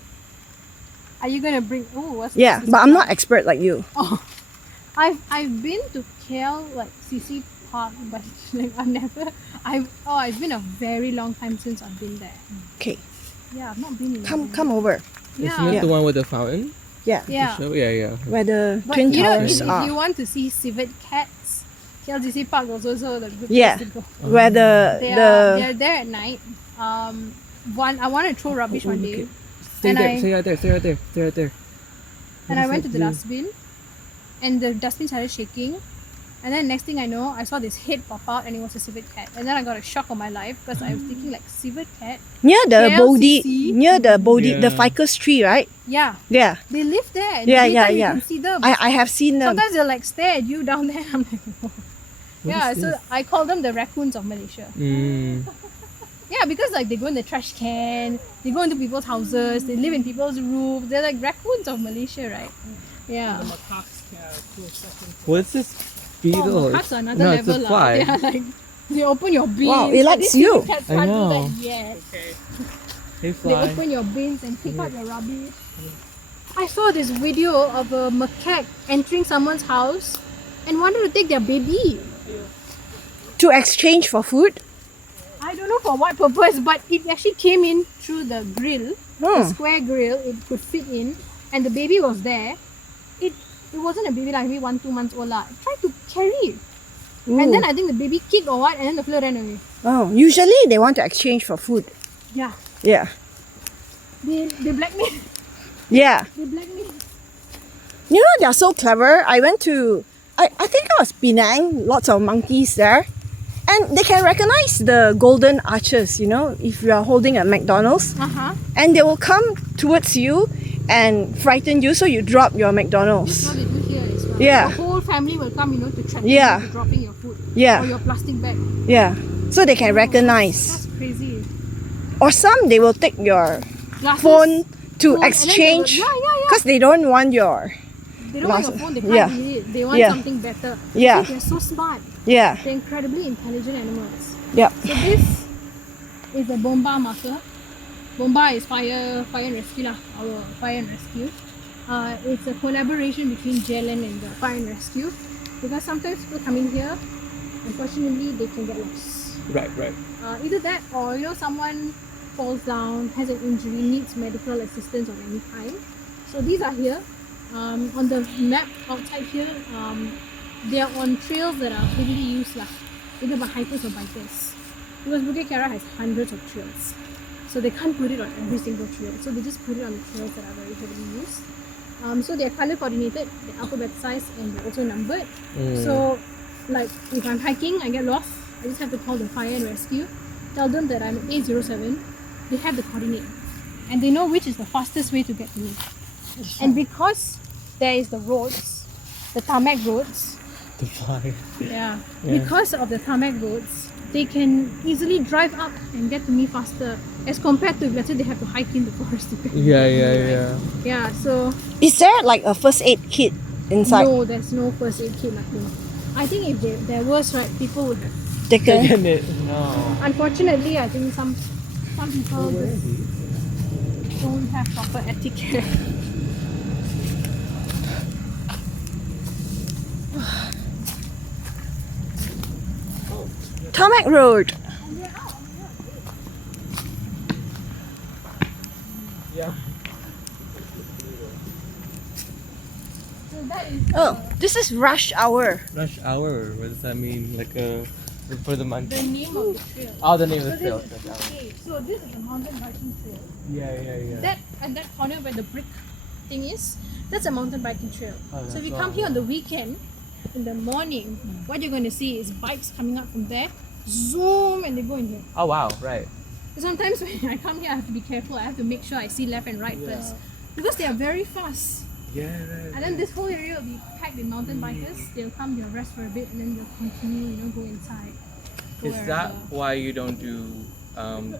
Are you gonna bring? Oh, what's Yeah, this? but I'm not expert like you. Oh, I've been to KL like CC Park, but like it's been a very long time since I've been there. Okay, Yeah, I've not been in. come over. Yeah. Isn't it Yeah. the one with the fountain? Yeah, Yeah. Show? Yeah. where the But twin you know, towers if are. you want to see civet cats, KLCC Park was also the good Yeah. place to go. Where They're there at night. I want to throw rubbish one day, Stay And there. I- Stay right there. Stay right there. Stay right there. and What I is went to that the blue? dustbin, and the dustbin started shaking. And then next thing I know, I saw this head pop out, and it was a civet cat. And then I got a shock on my life because I was thinking like civet cat. near the Bodhi, KLCC? near the Bodhi, the Yeah. ficus tree, right? Yeah, Yeah, they live there. And Yeah, every yeah, time yeah. You can see them. I have seen them. Sometimes they'll like stare at you down there. I'm like, whoa. What Yeah, is so this? I call them the raccoons of Malaysia. Mm. Yeah, because like they go in the trash can, they go into people's houses, they live in people's roofs. They're like raccoons of Malaysia, right? Yeah. The macaques can cool second. What's this Oh, beetle? macaques are another No, level. it's a fly. Yeah, like they open your bins. Wow, it likes These you. cats I can't do know. that yet. Okay. Hey, They fly. open your bins and pick out your rubbish. I saw this video of a macaque entering someone's house and wanted to take their baby. To exchange for food. I don't know for what purpose, but it actually came in through the grill, the Hmm. square grill. It could fit in, and the baby was there. It wasn't a baby, like maybe 1-2 months old. It tried to carry it. And then I think the baby kicked or what, and then the fella ran away. Oh, usually they want to exchange for food. Yeah. Yeah, They blackmail. yeah. They blackmail. You know, they're so clever. I went to, I think it was Penang, lots of monkeys there. And they can recognize the golden arches, you know, if you are holding a McDonald's. Uh-huh. And they will come towards you and frighten you, so you drop your This is McDonald's. what they do here as well. Yeah. The whole family will come, to track Yeah. you into dropping your food. Yeah. Or your plastic bag. Yeah, so they can Oh, recognize. That's crazy. Or some they will take your Glasses, phone to phone, and then they will- exchange yeah. because they don't want your. They don't want your glasses. phone, they can't Yeah. read it. They want Yeah. something better. Yeah. See, they're so smart. Yeah, They're incredibly intelligent animals. yeah. So this is a bomba marker. Bomba is fire and rescue lah. Our fire and rescue. It's a collaboration between JLN and the fire and rescue, because sometimes people come in here, unfortunately they can get lost. Right. Either that or someone falls down, has an injury, needs medical assistance of any kind. So these are here. On the map outside here, they are on trails that are heavily used either by hikers or bikers. Because Bukit Kiara has hundreds of trails. So they can't put it on every single trail. So they just put it on the trails that are very heavily used. So they're color coordinated, they're alphabetized, and they're also numbered. So like if I'm hiking, I get lost, I just have to call the fire and rescue, tell them that I'm at A07, they have the coordinate. And they know which is the fastest way to get to me. And because there is the roads, the tarmac roads, The fire. yeah. Yeah. Because of the tarmac roads, they can easily drive up and get to me faster as compared to if let's say they have to hike in the forest to get to me, right? Yeah, so Is there like a first aid kit inside? no, there's no first aid kit, nothing. I think if there was, right, people would have. Taken. Taking it. No. Unfortunately, I think some people just don't have proper etiquette. Tarmac road. Yeah. So that is Oh, this is rush hour. Rush hour. What does that mean? Like for the month. the name of the trail. Oh, the name of So the this trail. is okay. So this is the mountain biking trail. Yeah. That at that corner where the brick thing is, that's a mountain biking trail. Oh, So if you that's come here on wow. the weekend, in the morning, what you're going to see is bikes coming up from there, zoom, and they go in here. Oh wow, right. So sometimes when I come here, I have to be careful. I have to make sure I see left and right first, because they are very fast. Yeah, right. And then this whole area will be packed with mountain bikers. They'll come, they'll rest for a bit, and then they'll continue, go inside. go Is that wherever. why you don't do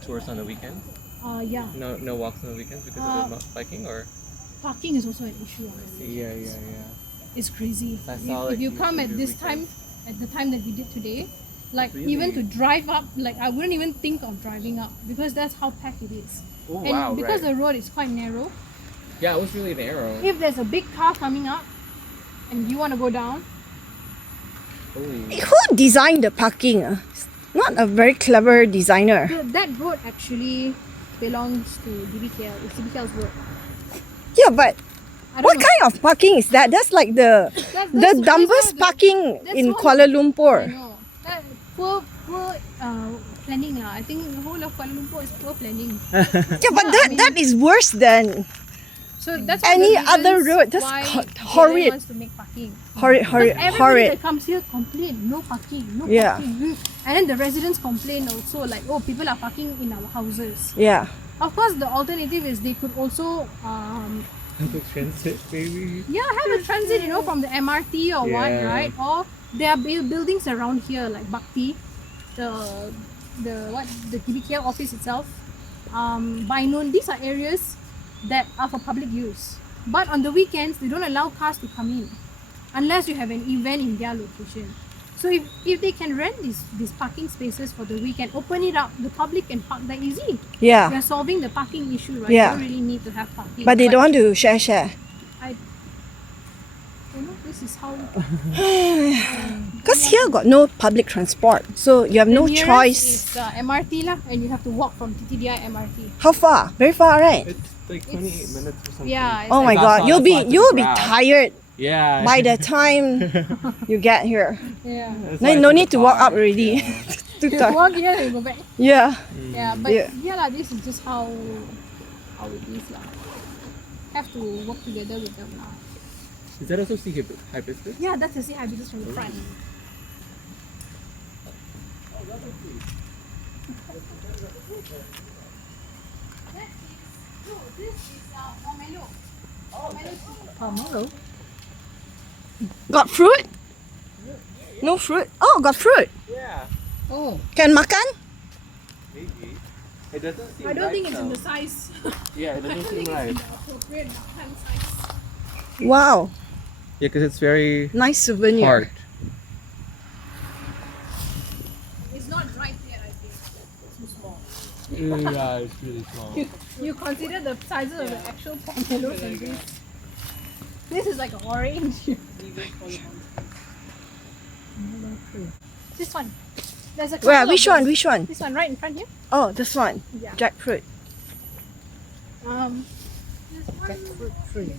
tours on the weekends? Yeah. No walks on the weekends because of the biking, or? Parking is also an issue. Honestly. Yeah. It's crazy. I If, saw, if like, you you come can at do this time, weekends. at the time that we did today, like Really? even to drive up, like I wouldn't even think of driving up because that's how packed it is. Oh And wow, because right. the road is quite narrow, Yeah, it was really narrow. if there's a big car coming up and you want to go down, Holy. Who designed the parking? Not a very clever designer. that road actually belongs to DBKL. It's DBKL's road. Yeah, but I don't what know. kind of parking is that? That's like the That's dumbest the- parking that's in what- Kuala I Lumpur. know. That poor planning lah. I think the whole of Kuala Lumpur is poor planning. Yeah, but Yeah, I mean- that is worse than So that's Any one of the other reasons road, that's why horrid. JLN wants to make parking. horrid, Because everybody horrid. that comes here complain, no parking, no Yeah. parking. And then the residents complain also like, oh, people are parking in our houses. Yeah. Of course, the alternative is they could also Public transit, baby. have a transit, from the MRT or what, Yeah. right? Or there are buildings around here like Bukit, the KBKL office itself, Bainun. These are areas that are for public use. But on the weekends, they don't allow cars to come in unless you have an event in their location. So if they can rent these parking spaces for the weekend, open it up, the public can park there easy. Yeah. They're solving the parking issue, right? Yeah. You don't really need to have parking. But they don't want to share. I don't know, this is how Because here got no public transport. So you have no the nearest choice. is MRT lah, and you have to walk from TTDI MRT. How far? Very far, right? It's like 28 minutes or something. Yeah. It's Oh my like, god, That's you'll why I be took tired Grab. Yeah. by the time you get here. Yeah. That's why I No took need the to walk car. up already. Yeah. Too You tired. walk here and go back. Yeah. Yeah, but Yeah. yeah, this is just how it is lah. Have to work together with them lah. Is that also sea hibiscus? Yeah, that's the sea hibiscus from the front. This is pomelo. Pomelo. Got fruit? No fruit? Oh, got fruit. Yeah, Oh, Can makan? maybe. It doesn't seem I don't right, think it's in though. the size. Yeah, it I doesn't don't seem think right. it's in the appropriate hand size. Wow, Yeah, because it's very nice souvenir. hard. It's not ripe yet, I think. It's too small. Yeah, it's really small. You consider the sizes of the actual pomelos and this. This is like an orange. pomelo tree. This one. There's a Where? couple of Which one? those. Which one? This one right in front here. Oh, this one. Yeah. Jackfruit. This one. Jackfruit tree.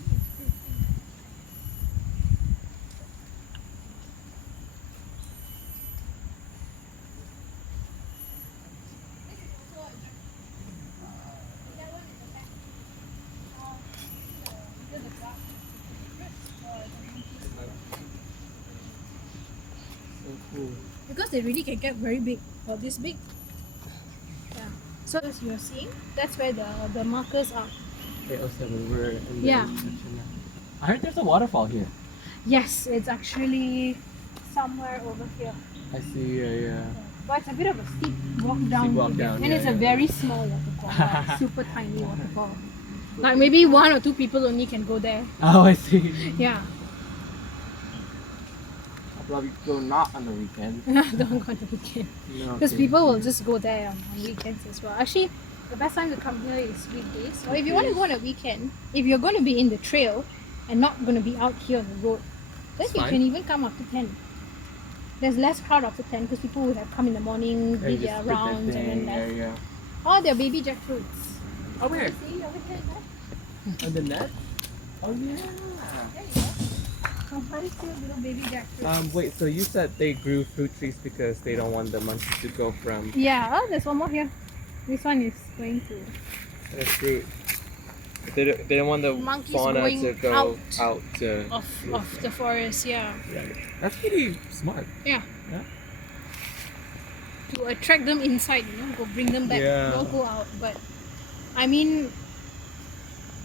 So cool. Because they really can get very big or this big. Yeah. So as you're seeing, that's where the markers are. 807, we're in the Yeah. section now. I heard there's a waterfall here. Yes, it's actually somewhere over here. I see, yeah. But it's a bit of a steep walk down. Steep walk to get- down, and yeah, it's a yeah. very small waterfall, like super tiny waterfall. Like maybe 1 or 2 people only can go there. Oh, I see. Yeah. I'll probably go not on the weekend. Don't go on the weekend. No, Because okay. people will just go there on weekends as well. Actually, the best time to come here is weekdays. Or if you want to go on a weekend, if you're going to be in the trail and not going to be out here on the road, then It's you fine. can even come after 10. There's less crowd after 10 because people would have come in the morning, Yeah, do you their just put that rounds, and then thing, left. yeah. Oh, they're baby jackfruits. Oh, where? See over here, there? On the net? Oh, yeah. There you go. Some very cute little baby jackfruits. Wait, so you said they grew fruit trees because they don't want the monkeys to go from Yeah, oh, there's one more here. This one is going to. the fruit. They don't want the Monkeys fauna going to go out out to. of the forest, yeah. That's pretty smart. Yeah. Yeah. To attract them inside, go bring them back. Yeah. Don't go out. But I mean,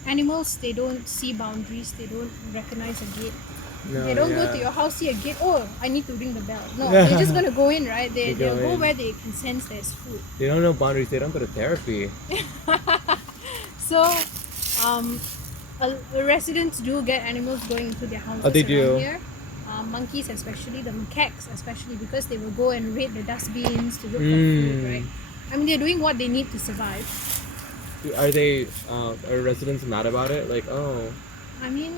animals, they don't see boundaries. They don't recognize a gate. No, They don't go to your house, see a gate. Oh, I need to ring the bell. No, they're just gonna go in, right? They They'll go go in. where they can sense there's food. They don't know boundaries. They don't go to therapy. So, residents do get animals going into their houses. Oh, they around do? Here. Monkeys, especially the macaques, especially because they will go and raid the dustbins to look for food, right? I mean, they're doing what they need to survive. Are they? Are residents mad about it? Like, oh, I mean,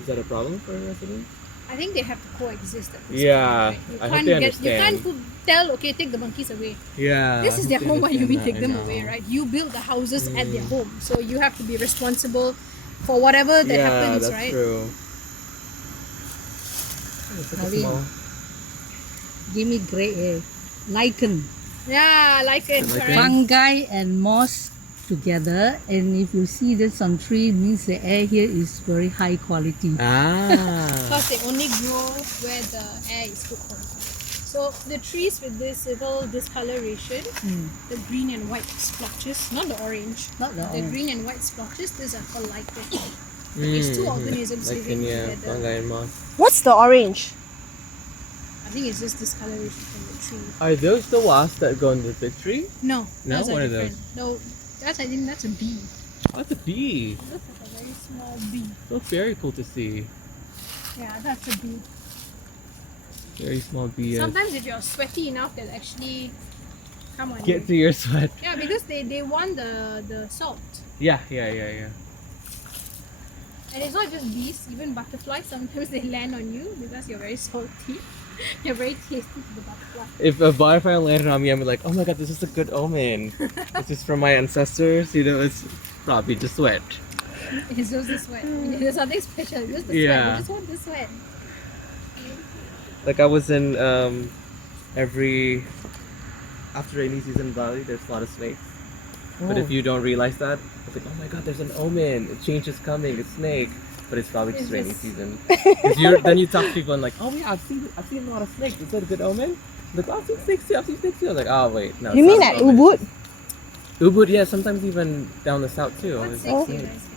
is that a problem for residents? I think they have to coexist at this Yeah, point, right? I hope they You understand. can't tell, okay, take the monkeys away. Yeah. This is I their hope they home, why you understand take that, them I away, know. right? You build the houses at their home, so you have to be responsible for whatever that Yeah, happens, that's right? true. It's like a Harleen. small. Give me great lichen. Yeah, like it, Like correct. Fungi and moss together, and if you see this on tree, it means the air here is very high quality. Ah. Because they only grow where the air is good quality. So the trees with this little discoloration, the green and white splotches, not the orange, Not the the orange. green and white splotches, these are called lichen. It's two organisms Like living yeah, together. fungi and moss. What's the orange? I think it's just discoloration from the tree. Are those the wasps that go in the big tree? No, No? those are What are different. No, I think that's a bee. Oh, it's a bee. It looks like a very small bee. So very cool to see. Yeah, that's a bee. Very small bee. Yes. Sometimes if you're sweaty enough, they'll actually come on Get you. to your sweat. Yeah, because they want the salt. Yeah. And it's not just bees, even butterflies, sometimes they land on you because you're very salty. You're very tasty to the butterfly. If a butterfly landed on me, I'm like, oh my god, this is a good omen. This is from my ancestors. You know, it's probably just sweat. It's just the sweat. There's something special. It's just the sweat. Yeah. You just want the sweat. Like I was in after rainy season in Bali, there's a lot of snakes. But if you don't realize that, it's like, oh my god, there's an omen. A change is coming. It's snake. But it's probably just It's rainy just- season. 'Cause then you talk to people and like, oh yeah, I've seen a lot of snakes. Is that a good omen? Like, oh, I've seen snakes too. I've seen snakes too. I was like, oh wait, no. You it's mean not at an omen. Ubud? Ubud, yeah. Sometimes even down the south too. What There's snakes do you snakes. guys get?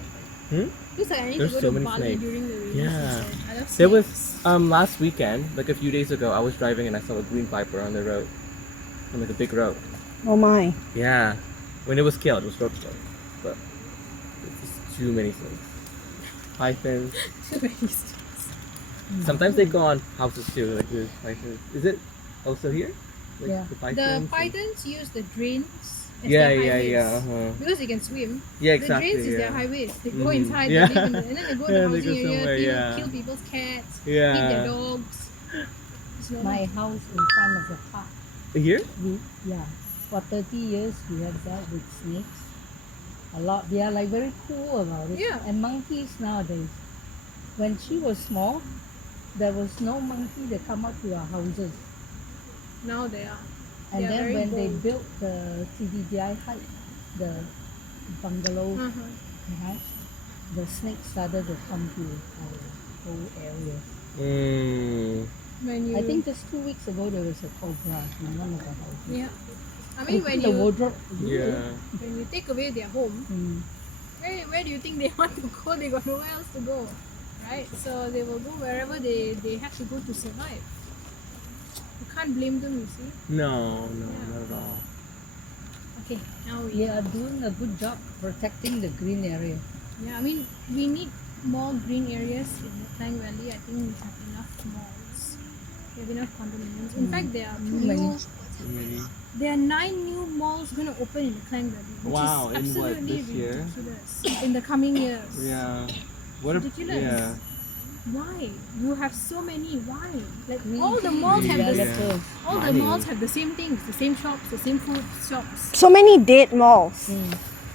Looks like I need There's to go so to many Bali snakes. during the rainy Yeah. season. I love There was snakes. last weekend, like a few days ago, I was driving and I saw a green viper on the road, on like a big road. Oh my. Yeah, when it was killed, it was road killed, but it's just too many things. Pythons. Too many snakes. Sometimes they go on houses too, like this pythons. Is it also here? Like Yeah. the The pythons. pythons use the drains as Yeah, their yeah, highways. yeah. Uh-huh. Because they can swim. Yeah, exactly. The drains is yeah. their highways. They go Mhm. inside, Yeah. they live in the, and then they go to Yeah, the they housing go somewhere, area, yeah. kill people's cats, Yeah. eat their dogs. It's normal. My house in front of the park. Here? For 30 years we have dealt with snakes. A lot. They are like very cool about it. Yeah. And monkeys nowadays. When she was small, there was no monkey that come up to our houses. Now they are. And They are then very when they bold. built the TDDI height, the bungalow house, the snakes started to come to our whole area. When you, I think just 2 weeks ago there was a cobra in one of the houses. yeah. I mean, when the you wardrobe. Yeah. when you take away their home, Mm. where do you think they want to go? They got nowhere else to go, right? So they will go wherever they have to go to survive. You can't blame them, you see. No, not at all. Okay, now we. We are doing a good job protecting the green area. Yeah, I mean, we need more green areas in the Klang Valley. I think we have enough malls. We have enough condominiums. In fact, there are many. there are 9 new malls going to open in the Klang Valley, which Wow, is in what, absolutely this year? ridiculous. In the coming years. Yeah. What a Ridiculous. yeah. Why? You have so many. Why? Like We all the malls have the developers. all the Money. malls have the same things, the same shops, the same food shops. So many dead malls.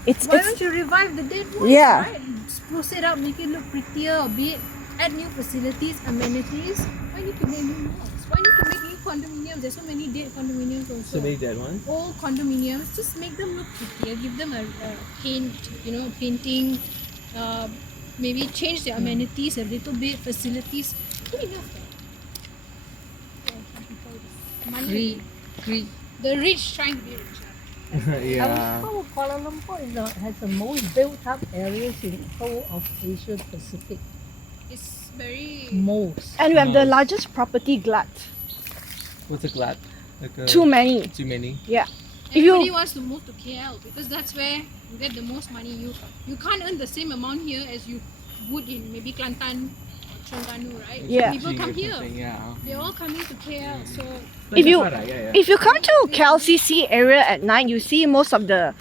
It's Why it's don't you revive the dead ones? Yeah. Right? Spruce it up, make it look prettier a bit, add new facilities, amenities. Why need to make new malls? Why need to make new condominiums? There's so many dead condominiums also. So many dead ones. Old condominiums, just make them look prettier, give them a paint, painting, maybe change their amenities a little bit, facilities. Good enough there. Yeah, some people just money. Greed. The rich trying to be richer. Yeah. Our Kuala Lumpur has the most built up areas in whole of Asia Pacific. It's very Most. and we have the largest property glut. What's a glut? Like a, Too many. Too many. Yeah. If you- everybody wants to move to KL because that's where you get the most money. You can't earn the same amount here as you would in maybe Kelantan or Terengganu, right? Yeah. People come Or here. something, yeah. They're all coming to KL. So If you- Jakarta, yeah. If you come to KLCC area at night, you see most of the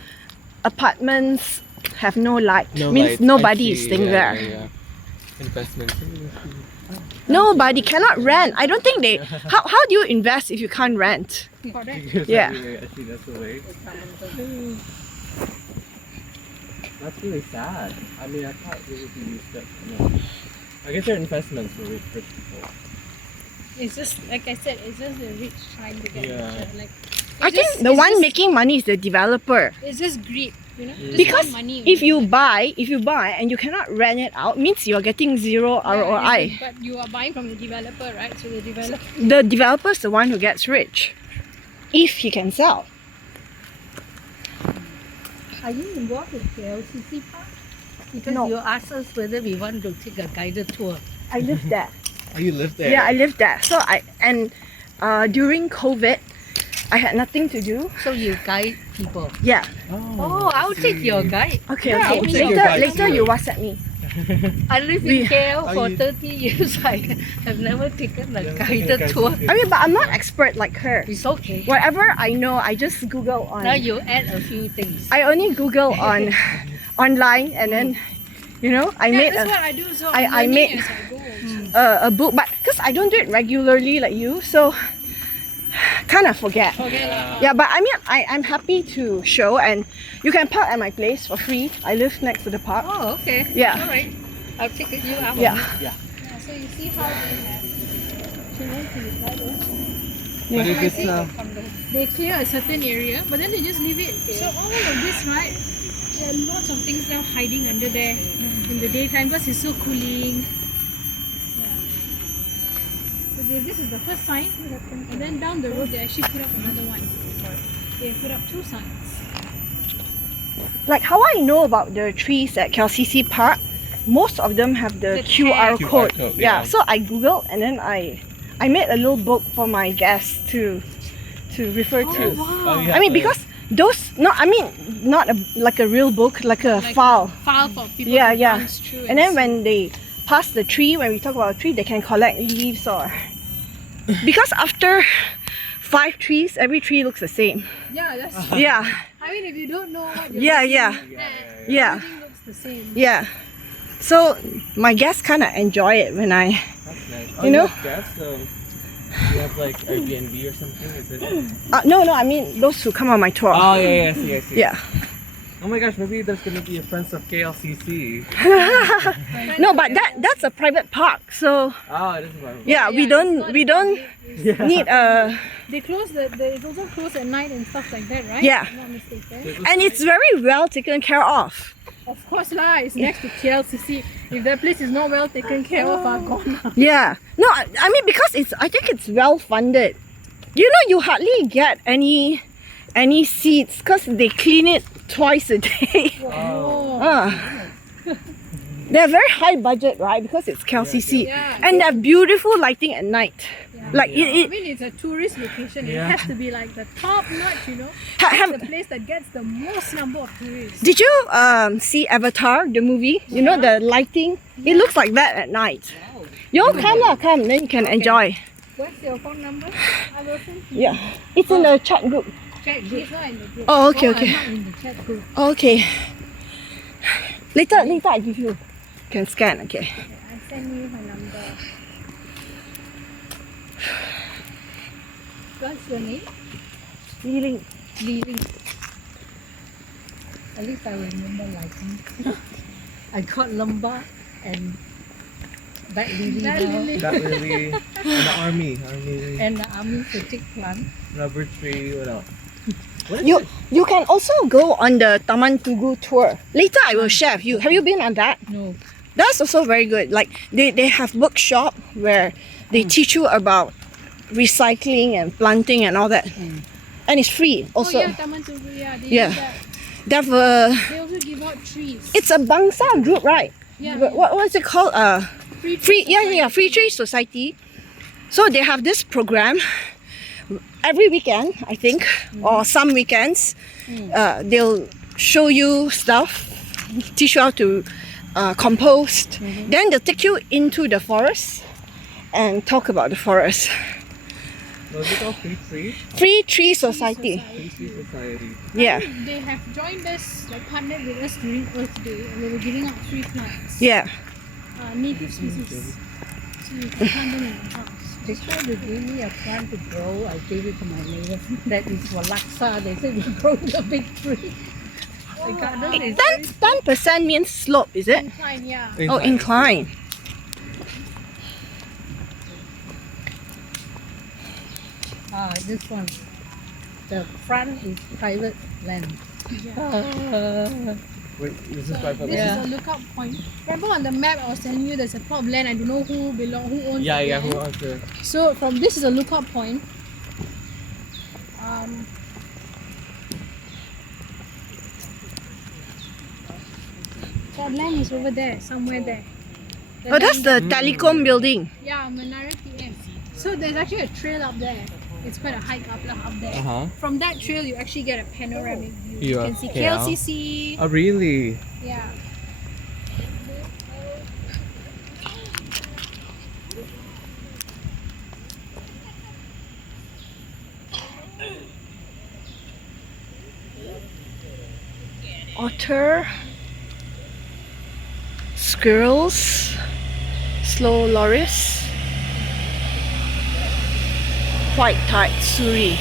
apartments have no light. No Means lights, nobody I is see, staying there. Yeah. Investment. Nobody cannot rent. I don't think they. How do you invest if you can't rent? correct. Yeah. Actually, that's the way. That's really sad. I mean, I thought it would be used up. No. I guess they're investments for rich people. It's just like I said. It's just the rich trying to get Yeah. richer. Like I it's think just- the it's one just- making money is the developer. It's just greed, Just Because want money. if you buy and you cannot rent it out, means you are getting zero ROI. But you are buying from the developer, right? So the developer. The developer is the one who gets rich, if he can sell. Are you involved in KLCC Park? Because No. you asked us whether we want to take a guided tour. I live there. Oh, you live there? Yeah, I live there. So during COVID, I had nothing to do. So you guide people. Yeah. Oh, I'll take your guide. Okay. Yeah, I Okay. will take your guide Later too. you WhatsApp me. I live We- in KL Are for you- 30 years. I have never taken a Never guided taken a tour. guided I mean, but I'm not expert like her. It's okay. Whatever I know, I just Google on. Now you add a few things. I only Google on online, and then I made that's a. what I do. So I I'm learning made- as I go. A book, but because I don't do it regularly like you, so kind of forget. Forget lah. Yeah, but I mean, I'm happy to show, and you can park at my place for free. I live next to the park. Oh, okay. Yeah. All right. I'll take you out. Yeah. Yeah, so you see how they have. But if it's They clear a certain area, but then they just leave it. So all of this, right? There are lots of things now hiding under there in the daytime because it's so cooling. Yeah. So this is the first sign, and then down the road they actually put up another one. They put up 2 signs. Like how I know about the trees at KLCC Park, most of them have the The QR tag. code. QR code, Yeah. yeah. So I googled and then I made a little book for my guests to refer to. Yes. Oh, you I have mean, the- because those not like a real book, like a Like file. File for people Yeah, to yeah. glance through. And then see. when they pass the tree, when we talk about a tree, they can collect leaves or because after 5 trees, every tree looks the same. Yeah, that's. Yeah, I mean, if you don't know what you're yeah, looking yeah, at, yeah, everything looks the same. yeah. So my guests kind of enjoy it when I. That's nice. You know? have guests, so you have like Airbnb or something, is it? No, I mean those who come on my tour. Oh yeah, I see. Yeah. Oh my gosh, maybe there's gonna be a Friends of KLCC. No, but that's a private park, so Oh, it is about. yeah, we it's don't not we a don't public- it's- need a. They close it's also closed at night and stuff like that, right? Yeah. If I'm not mistaken. And it's very well taken care of. Of course lah, it's next to KLCC. If that place is not well taken care of, are gone. Yeah. No, I mean because I think it's well funded. You know, you hardly get any seats because they clean it twice a day. Oh. They're very high budget, right? Because it's KLCC. Yeah. And they have beautiful lighting at night. Yeah. Like I it mean, it's a tourist location. Yeah. It has to be like the top notch, you know. have, The place that gets the most number of tourists. did you see Avatar, the movie? You know, the lighting? It looks like that at night. You all come lah, come, then you can enjoy. What's your phone number? I will send you. Yeah. It's in the chat group. Check. She's not in the group. Oh, okay, Oh, okay. I'm not in the chat group. Okay. Later I give you. Can scan, okay. I send you her number. What's your name? Feeling. Leaving. At least I remember liking. I caught lumbar and that really That well. really- That really. And the army. And the army fatigue plant. Rubber tree. What else? You can also go on the Taman Tugu tour. Later I will share with you. Have you been on that? No. That's also very good. Like they have workshop where they teach you about recycling and planting and all that. And it's free also. Oh yeah, Taman Tugu. Yeah, they Yeah. do that. They have They also give out trees. it's a bangsa group, right? Yeah. What was it called? Free Free society. Free Tree Society. So they have this program every weekend, I think, or some weekends. They'll show you stuff, teach you how to compost. Then they'll take you into the forest and talk about the forest. Was it called Free Tree? Free Tree Society. Free Tree Society. Yeah, They have joined us, like partnered with us during Earth Day, and they were giving out free plants. yeah. Native species. So you can plant them in your house. Before they gave me a plant to grow, I gave it to my neighbor. That is for laksa. They said we grow the big tree. The garden is 10% means slope, is it? Incline, yeah. Oh, incline. this one. The front is private land. Wait, this is private This land? is a lookout point. Remember on the map I was telling you there's a plot of land. I don't know who owns Yeah, the yeah. land. Who owns it? So from this is a lookout point. That land is over there, somewhere there. Oh, that's the telecom building. Yeah, Menara TM. So there's actually a trail up there. It's quite a hike up there. Uh-huh. From that trail, you actually get a panoramic view. View You of can see KL. KLCC. Oh, really? Yeah. Otter, squirrels, slow loris, white tide, suri.